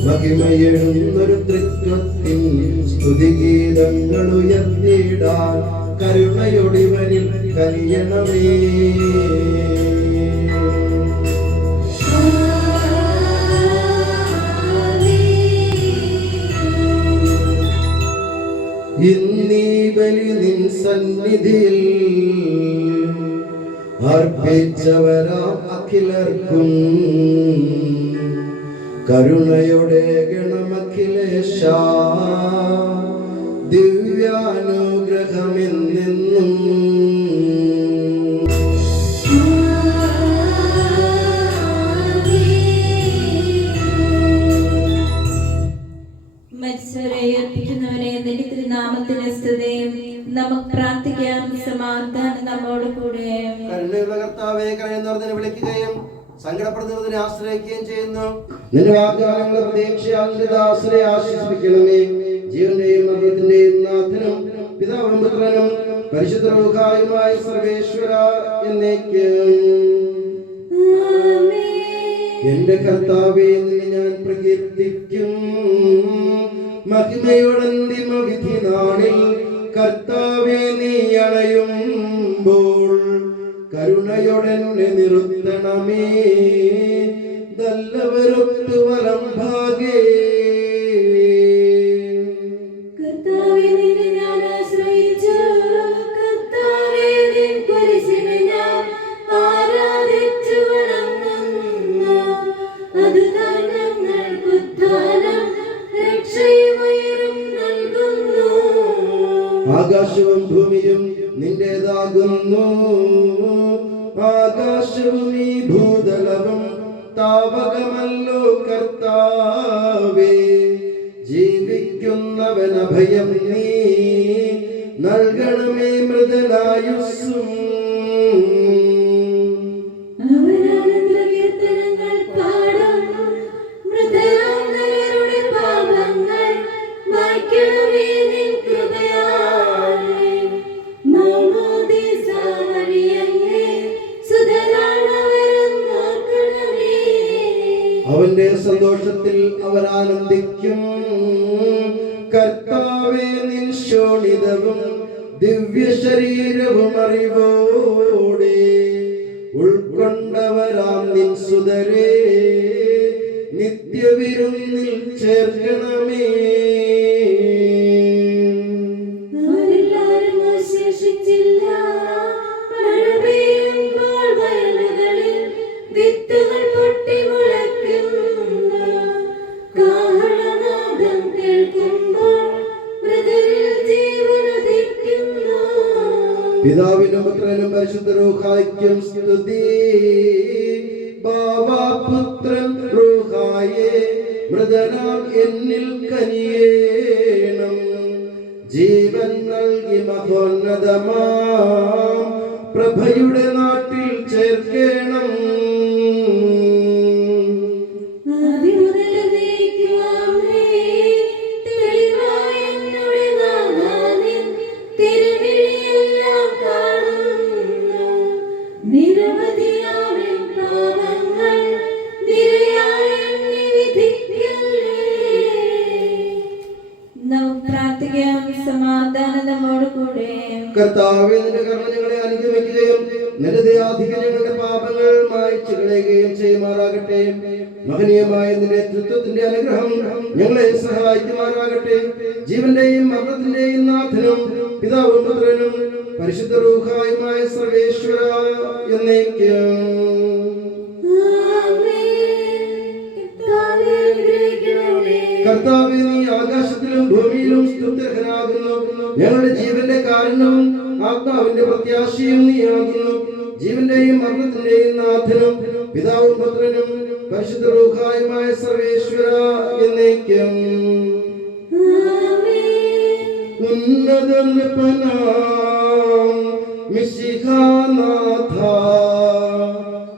മഹിമയെഴുന്നൊരു തൃത്വത്തിൻ സ്തുതിഗീതങ്ങൾ ഉയർത്തിയിടാൻ കരുണയൊടിവനിൽ കനിയണമേ. ഇന്നീ ബലി നിൻ സന്നിധിയിൽ അർപ്പിച്ചവരാം അഖിലർക്കും കരുണയുടെ ഗണമഖിലേശ ദിവ്യാനുഗ്രഹമെന്നെന്നും. മരിച്ചവരെ ഉയർപ്പിക്കുന്നവരെ നിന്റെ തിരുനാമത്തിന് സ്തുതി. നമുക്ക് പ്രാർത്ഥിക്കാം. സമാധാനം നമ്മോട് കൂടെ. കരുണയുള്ള കർത്താവേ, കഴിയുന്നവരെ വിളിക്കുകയും സങ്കടപ്പെടുന്നതിനെ ആശ്രയിക്കുകയും ചെയ്യുന്നു. നിന്റെ വാഗ്ദാനങ്ങളെ പ്രതീക്ഷയാൽ ദാസരെ ആശ്വസിപ്പിക്കണമേ. ജീവന്റെയും മരണത്തിന്റെയും നാഥനും പിതാവും പുത്രനും പരിശുദ്ധ റൂഹായുമായ സർവേശ്വര എന്നേക്കും. എന്റെ കർത്താവേ, നിന്നെ ഞാൻ പ്രകീർത്തിക്കും. മഹിമയോടന്തിമ വിധി നാളിൽ കർത്താവേ, നീ അണയുമ്പോൾ കരുണയോടെന്നെ നിർത്തണമേ. നല്ലവരൊത്തു വലം ഭാഗേ. കർത്താവേ, നിന്നെ ഞാൻ ആശ്രയിച്ചു. കർത്താവേ, നിൻ കുരിശിനെ ഞാൻ ആരാധിച്ചു വണങ്ങുന്നു. അതുതാൻ ഞങ്ങൾക്ക് ഉദ്ധാനം രക്ഷയും ഉയരും നൽകുന്നു. ആകാശവും ഭൂമിയും നിന്റേതാകുന്നു. ആകാശവും ഈ ഭൂതലവും താവകമല്ലോ കർത്താവേ. ജീവിക്കുന്നവൻ അഭയം നീ നൽകണമേ മൃദലായുസ്സും. അവരാനന്ദ കീർത്തനങ്ങൾ പാടും. മൃതരാന്തരരുടെ പാപങ്ങൾ മായ്ക്കണമേ നിൻ കൃപയാലെ. മാമോദീസ വഴിയങ്ങേ സുതരാണവരും നോക്കണമേ. അവന്റെ സന്തോഷത്തിൽ അവർ ആനന്ദിക്കും. കർത്താവേ, നിൻ ശോണിതവും ദിവ്യ ശരീരവും അറിവോടെ ഉൾക്കൊണ്ടവരാം നിൻ സുതരേ നിത്യവിരുന്നിൽ ചേർക്കണമേ. അവരെല്ലാരും അവശേഷിച്ചില്ല. മഴ പെയ്യുമ്പോൾ വയലുകളിൽ വിത്തുകൾ പൊട്ടി മുളയ്ക്കുന്നു. കാഹളനാദം കേൾക്കുമ്പോൾ മൃതരിൽ ജീവനുദിക്കുന്നു. പിതാവിനും പുത്രനും പരിശുദ്ധ റൂഹായ്ക്കും സ്തുതി. ബാവാപുത്രൻ റൂഹായേ, മൃതനാം എന്നിൽ കനിയേണം. ജീവൻ നൽകി മഹോന്നതമാം പ്രഭയുടെ നാട്ടിൽ ചേർക്കേണം. ആദിമുതൽ എന്നേക്കുമാം നീ തെളിവായ എന്നുടെ നാഥാ, നിൻ തിരുമിഴിയെല്ലാം കാണുന്നു. നിരവധിയാം എൻ പാപങ്ങൾ നിരയായി എന്നെ വിധിക്കല്ലേ. നമുക്ക് പ്രാർത്ഥിക്കാം. സമാധാനം നമ്മോട് കൂടെ. കർത്താവേ, നിന്റെ കരുണ ഞങ്ങളെ അനുഗമിക്കുകയും നിന്റെ ദയാധികം ഞങ്ങളുടെ പാപങ്ങൾ മായ്ച്ചു കളയുകയും ചെയ്യുമാറാകട്ടെ. മഹനീയമായ നിന്റെ തൃത്വത്തിന്റെ അനുഗ്രഹം ഞങ്ങളെ സഹായിക്കുമാറാകട്ടെ. ജീവന്റെയും മരണത്തിന്റെയും നാഥനും പിതാവും പുത്രനും പരിശുദ്ധ റൂഹായുമായ സർവേശ്വര എന്നേക്കും. കർത്താവേ, നീ ആകാശത്തിലും ഭൂമിയിലും സ്തുത്യർഹനാകുന്നു. ഞങ്ങളുടെ ജീവന്റെ കാരണവും ആത്മാവിന്റെ പ്രത്യാശയും നീയാകുന്നു. ജീവന്റെയും മരണത്തിന്റെയും നാഥനും പിതാവും പുത്രനും പരിശുദ്ധ റൂഹായുമായ സർവേശ്വര എന്നേക്കും. ഉന്നത നൃപനാം മിശിഹാനാഥ,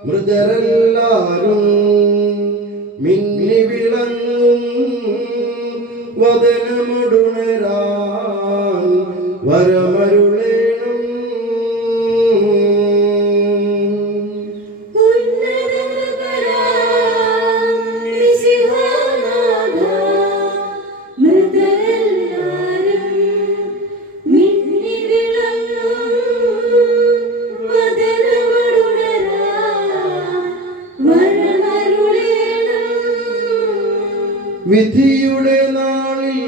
മൃതരെല്ലാരും മിന്നി വിളങ്ങും വദനമുടുണരാൻ വരമരുളേണം. വിധിയുടെ നാളിൽ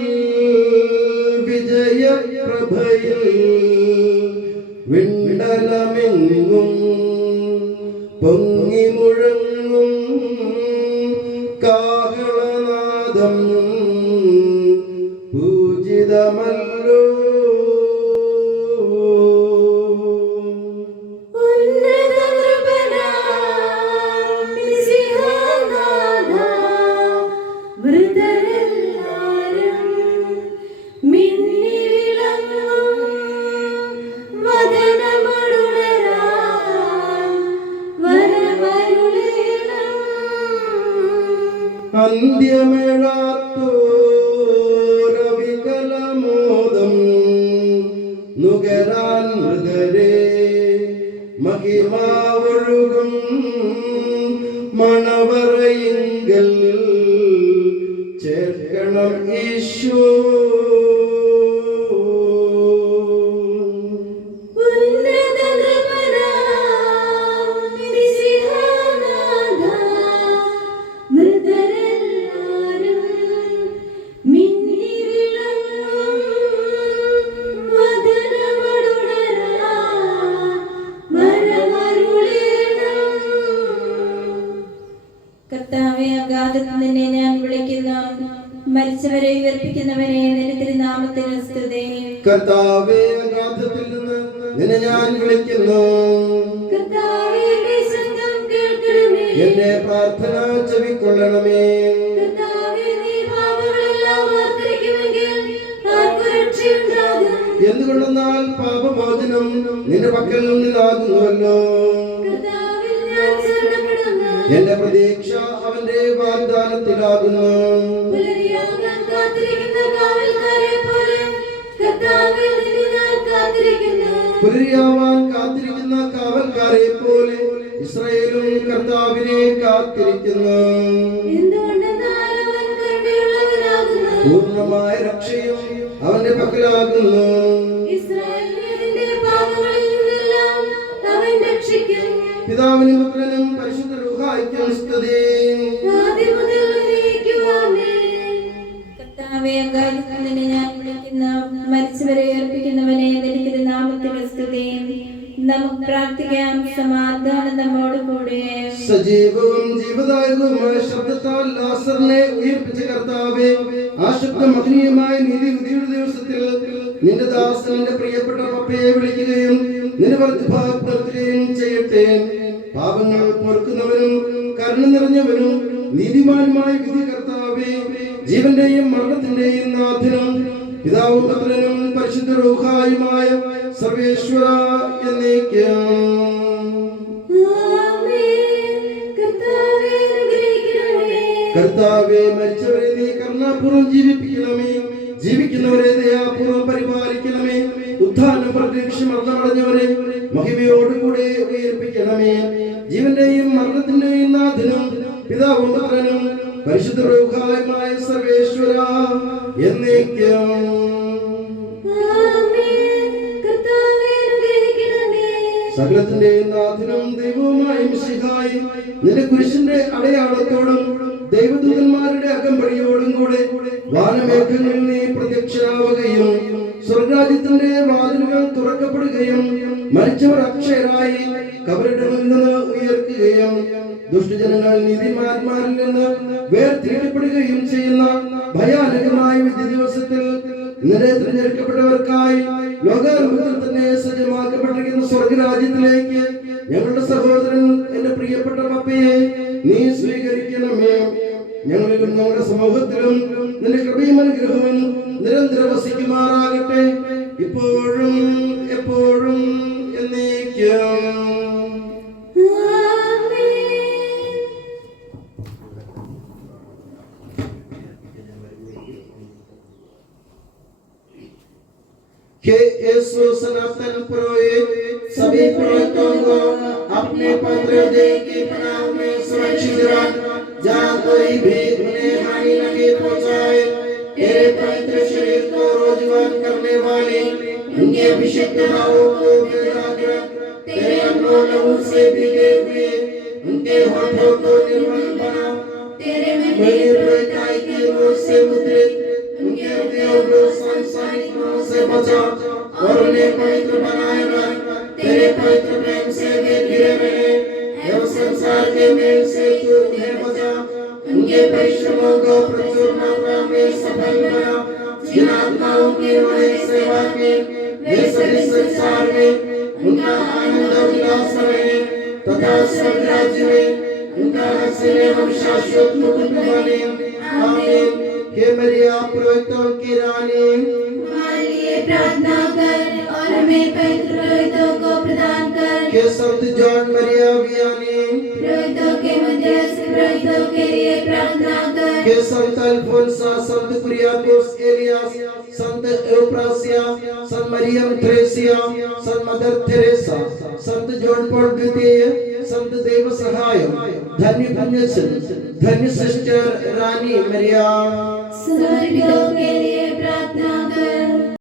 വിജയപ്രഭയിൽ വിണ്ടലമെങ്ങും പൊങ്ങി മുഴങ്ങും കാഹളനാദം പൂജിതമല്ലോ. വർണ്ണമേളാത്തോരവികലമോദം നുകരാൻ മൃഗരെ മഹിമാവൊഴുകും മണവറയിങ്കൽ ചേർക്കണം ഈശോ. കർത്താവേ, അഗാധത്തിൽ നിന്നെ ഞാൻ വിളിക്കുന്നു. മരിച്ചവരെ ഉയർപ്പിക്കുന്നവനെ നിന്റെ തിരുനാമത്തിന് സ്തുതി. കർത്താവേ, അഗാധത്തിൽ നിന്ന് നിന്നെ ഞാൻ വിളിക്കുന്നു. എന്റെ പ്രാർത്ഥന ചെവിക്കൊള്ളണമേ. എന്തുകൊണ്ടെന്നാൽ പാപമോചനം നിന്റെ പക്കൽ നിന്നാകുന്നുവല്ലോ. എന്റെ പ്രതീക്ഷ അവന്റെ വാഗ്ദാനത്തിലാകുന്നു. പുലരിയാവാൻ കാത്തിരിക്കുന്ന കാവൽക്കാരെ പോലെ ഇസ്രായേലും കർത്താവിനെ കാത്തിരിക്കുന്നു. പൂർണ്ണമായ രക്ഷയും അവന്റെ പക്കലാകുന്നു. പിതാവിനും പുത്രനും പരിശുദ്ധ റൂഹായ്ക്കും സ്തുതി. കർത്താവേ, അഗാധത്തിൽ നിന്നെ ഞാൻ വിളിക്കുന്നു. മരിച്ചവരെ ഉയർപ്പിക്കുന്നവനെ നിന്റെ തിരുനാമത്തിന് സ്തുതി. നമുക്ക് പ്രാർത്ഥിക്കാം. സമാധാനം നമ്മോട് കൂടെ. സജീവവും ജീവദായകവുമായ ശബ്ദത്താൽ ലാസറിനെ ഉയർപ്പിച്ച കർത്താവേ, ആ ശബ്ദം മഹനീയമായ നീതിയുടെ ദിവസത്തിൽ നിന്റെ ദാസൻ നിന്റെ പ്രിയപ്പെട്ട പപ്പയെ വിളിക്കുകയും നിന്റെ വർദ്ധിപ്പാക്കുകയും ചെയ്യട്ടെ. പാപങ്ങൾ പൊറുക്കുന്നവനും കരുണ നിറഞ്ഞവനും നീതിമാനുമായ വിധി കർത്താവേ, ജീവന്റെയും മരണത്തിന്റെയും നാഥനും പിതാവും പുത്രനും പരിശുദ്ധ റൂഹായുമായ സർവേശ്വര എന്നേക്കും. കർത്താവേ, മരിച്ചവരെ നീ കരുണാപൂർവ്വം ജീവിപ്പിക്കണമേ. ജീവിക്കുന്നവരെ ദയാപൂർവ്വം പരിപാലിക്കണമേ. ഉത്ഥാനം പ്രതീക്ഷ മരണമടഞ്ഞവരെ മഹിമയോടുകൂടെ ഉയർപ്പിക്കണമേ. ജീവന്റെയും മരണത്തിന്റെയും നാഥനും പിതാവും പുത്രനും പരിശുദ്ധ റൂഹായുമായ സർവേശ്വര എന്നേക്കും. സകലത്തിന്റെയും നാഥനും ദൈവവുമായ മിശിഹായി, നിന്റെ കുരിശിന്റെ അടയാളത്തോടും ദൈവദൂതന്മാരുടെ അകമ്പടിയോടും കൂടെ വാനമേഘങ്ങളിൽ നീ പ്രത്യക്ഷരാവുകയും സ്വർഗരാജ്യത്തിന്റെ വാതിലുകൾ തുറക്കപ്പെടുകയും മരിച്ചവർ അക്ഷയരായി കബറിടങ്ങളിൽ നിന്ന് ഉയർക്കുകയും ദുഷ്ടജനങ്ങൾ നീതിമാന്മാരിൽ നിന്ന് വേർതിരിക്കപ്പെടുകയും ചെയ്യുന്ന ഭയാനകമായ വിധി ദിവസത്തിൽ നിന്റെ തിരഞ്ഞെടുക്കപ്പെട്ടവർക്കായി ലോകാരംഭത്തിൽ തന്നെ സജ്ജമാക്കപ്പെട്ടിരിക്കുന്ന സ്വർഗരാജ്യത്തിലേക്ക് ഞങ്ങളുടെ സഹോദരൻ എന്റെ പ്രിയപ്പെട്ട പപ്പയെ നീ സ്വീകരിക്കണമേ. ഞങ്ങളിലും ഞങ്ങളുടെ സമൂഹത്തിലും നിന്റെ കൃപയും അനുഗ്രഹവും നിരന്തരം വസിക്കുമാറാകട്ടെ, ഇപ്പോഴും എപ്പോഴും എന്നേക്കും. कि यीशु सनातन पुरोहित सभी पुरोहितों को अपने पवित्र हृदय की पनाह में सुरक्षित रख, जहाँ कोई भी उन्हें हानि नहीं पहुँचाए। तेरे पवित्र शरीर को रोजगार करने वाले उनके अभिषेक भावों को रख, तेरे अमलो लहू से भीगे हुए उनके होठों को निर्मल बना, तेरे निर्भयताई की रोज से मुद्रित उनके हृदयों को सांसारिक मोह से बचा और उन्हें पवित्र बनाए रख। तेरे पवित्र प्रेम से वे घिरे रहे एवं संसार के मेल से तू उन्हें बचा। उनके परिश्रमों को प्रचुर मात्रा में सफल बना। जिन आत्माओं की उन्होंने सेवा की वे सभी संसार में उनका आनंद उल्लास रहे तथा स्वर्ग राज्य में उनका हसीन एवं शाश्वत मुकुट बने। आमीन। हे मरिया पुरोहितों की रानी, हमारे लिए प्रार्थना कर और हमें पवित्र पुरोहितों को प्रदान कर। हे संत जॉन मरिया वियानी, पुरोहितों के मध्यस्थ संतों के लिए प्रार्थना कर। के संत अल्फोंसा, संत कुरियाकोस एलियास, संत एउप्रासिया, संत मरियम थ्रेसिया, संत मदर थेरेसा, संत जॉन पॉल द्वितीय, संत देव सहाय, धन्य पुण्यसन, धन्य सिस्टर रानी मरियम, समर्पितों के लिए प्रार्थना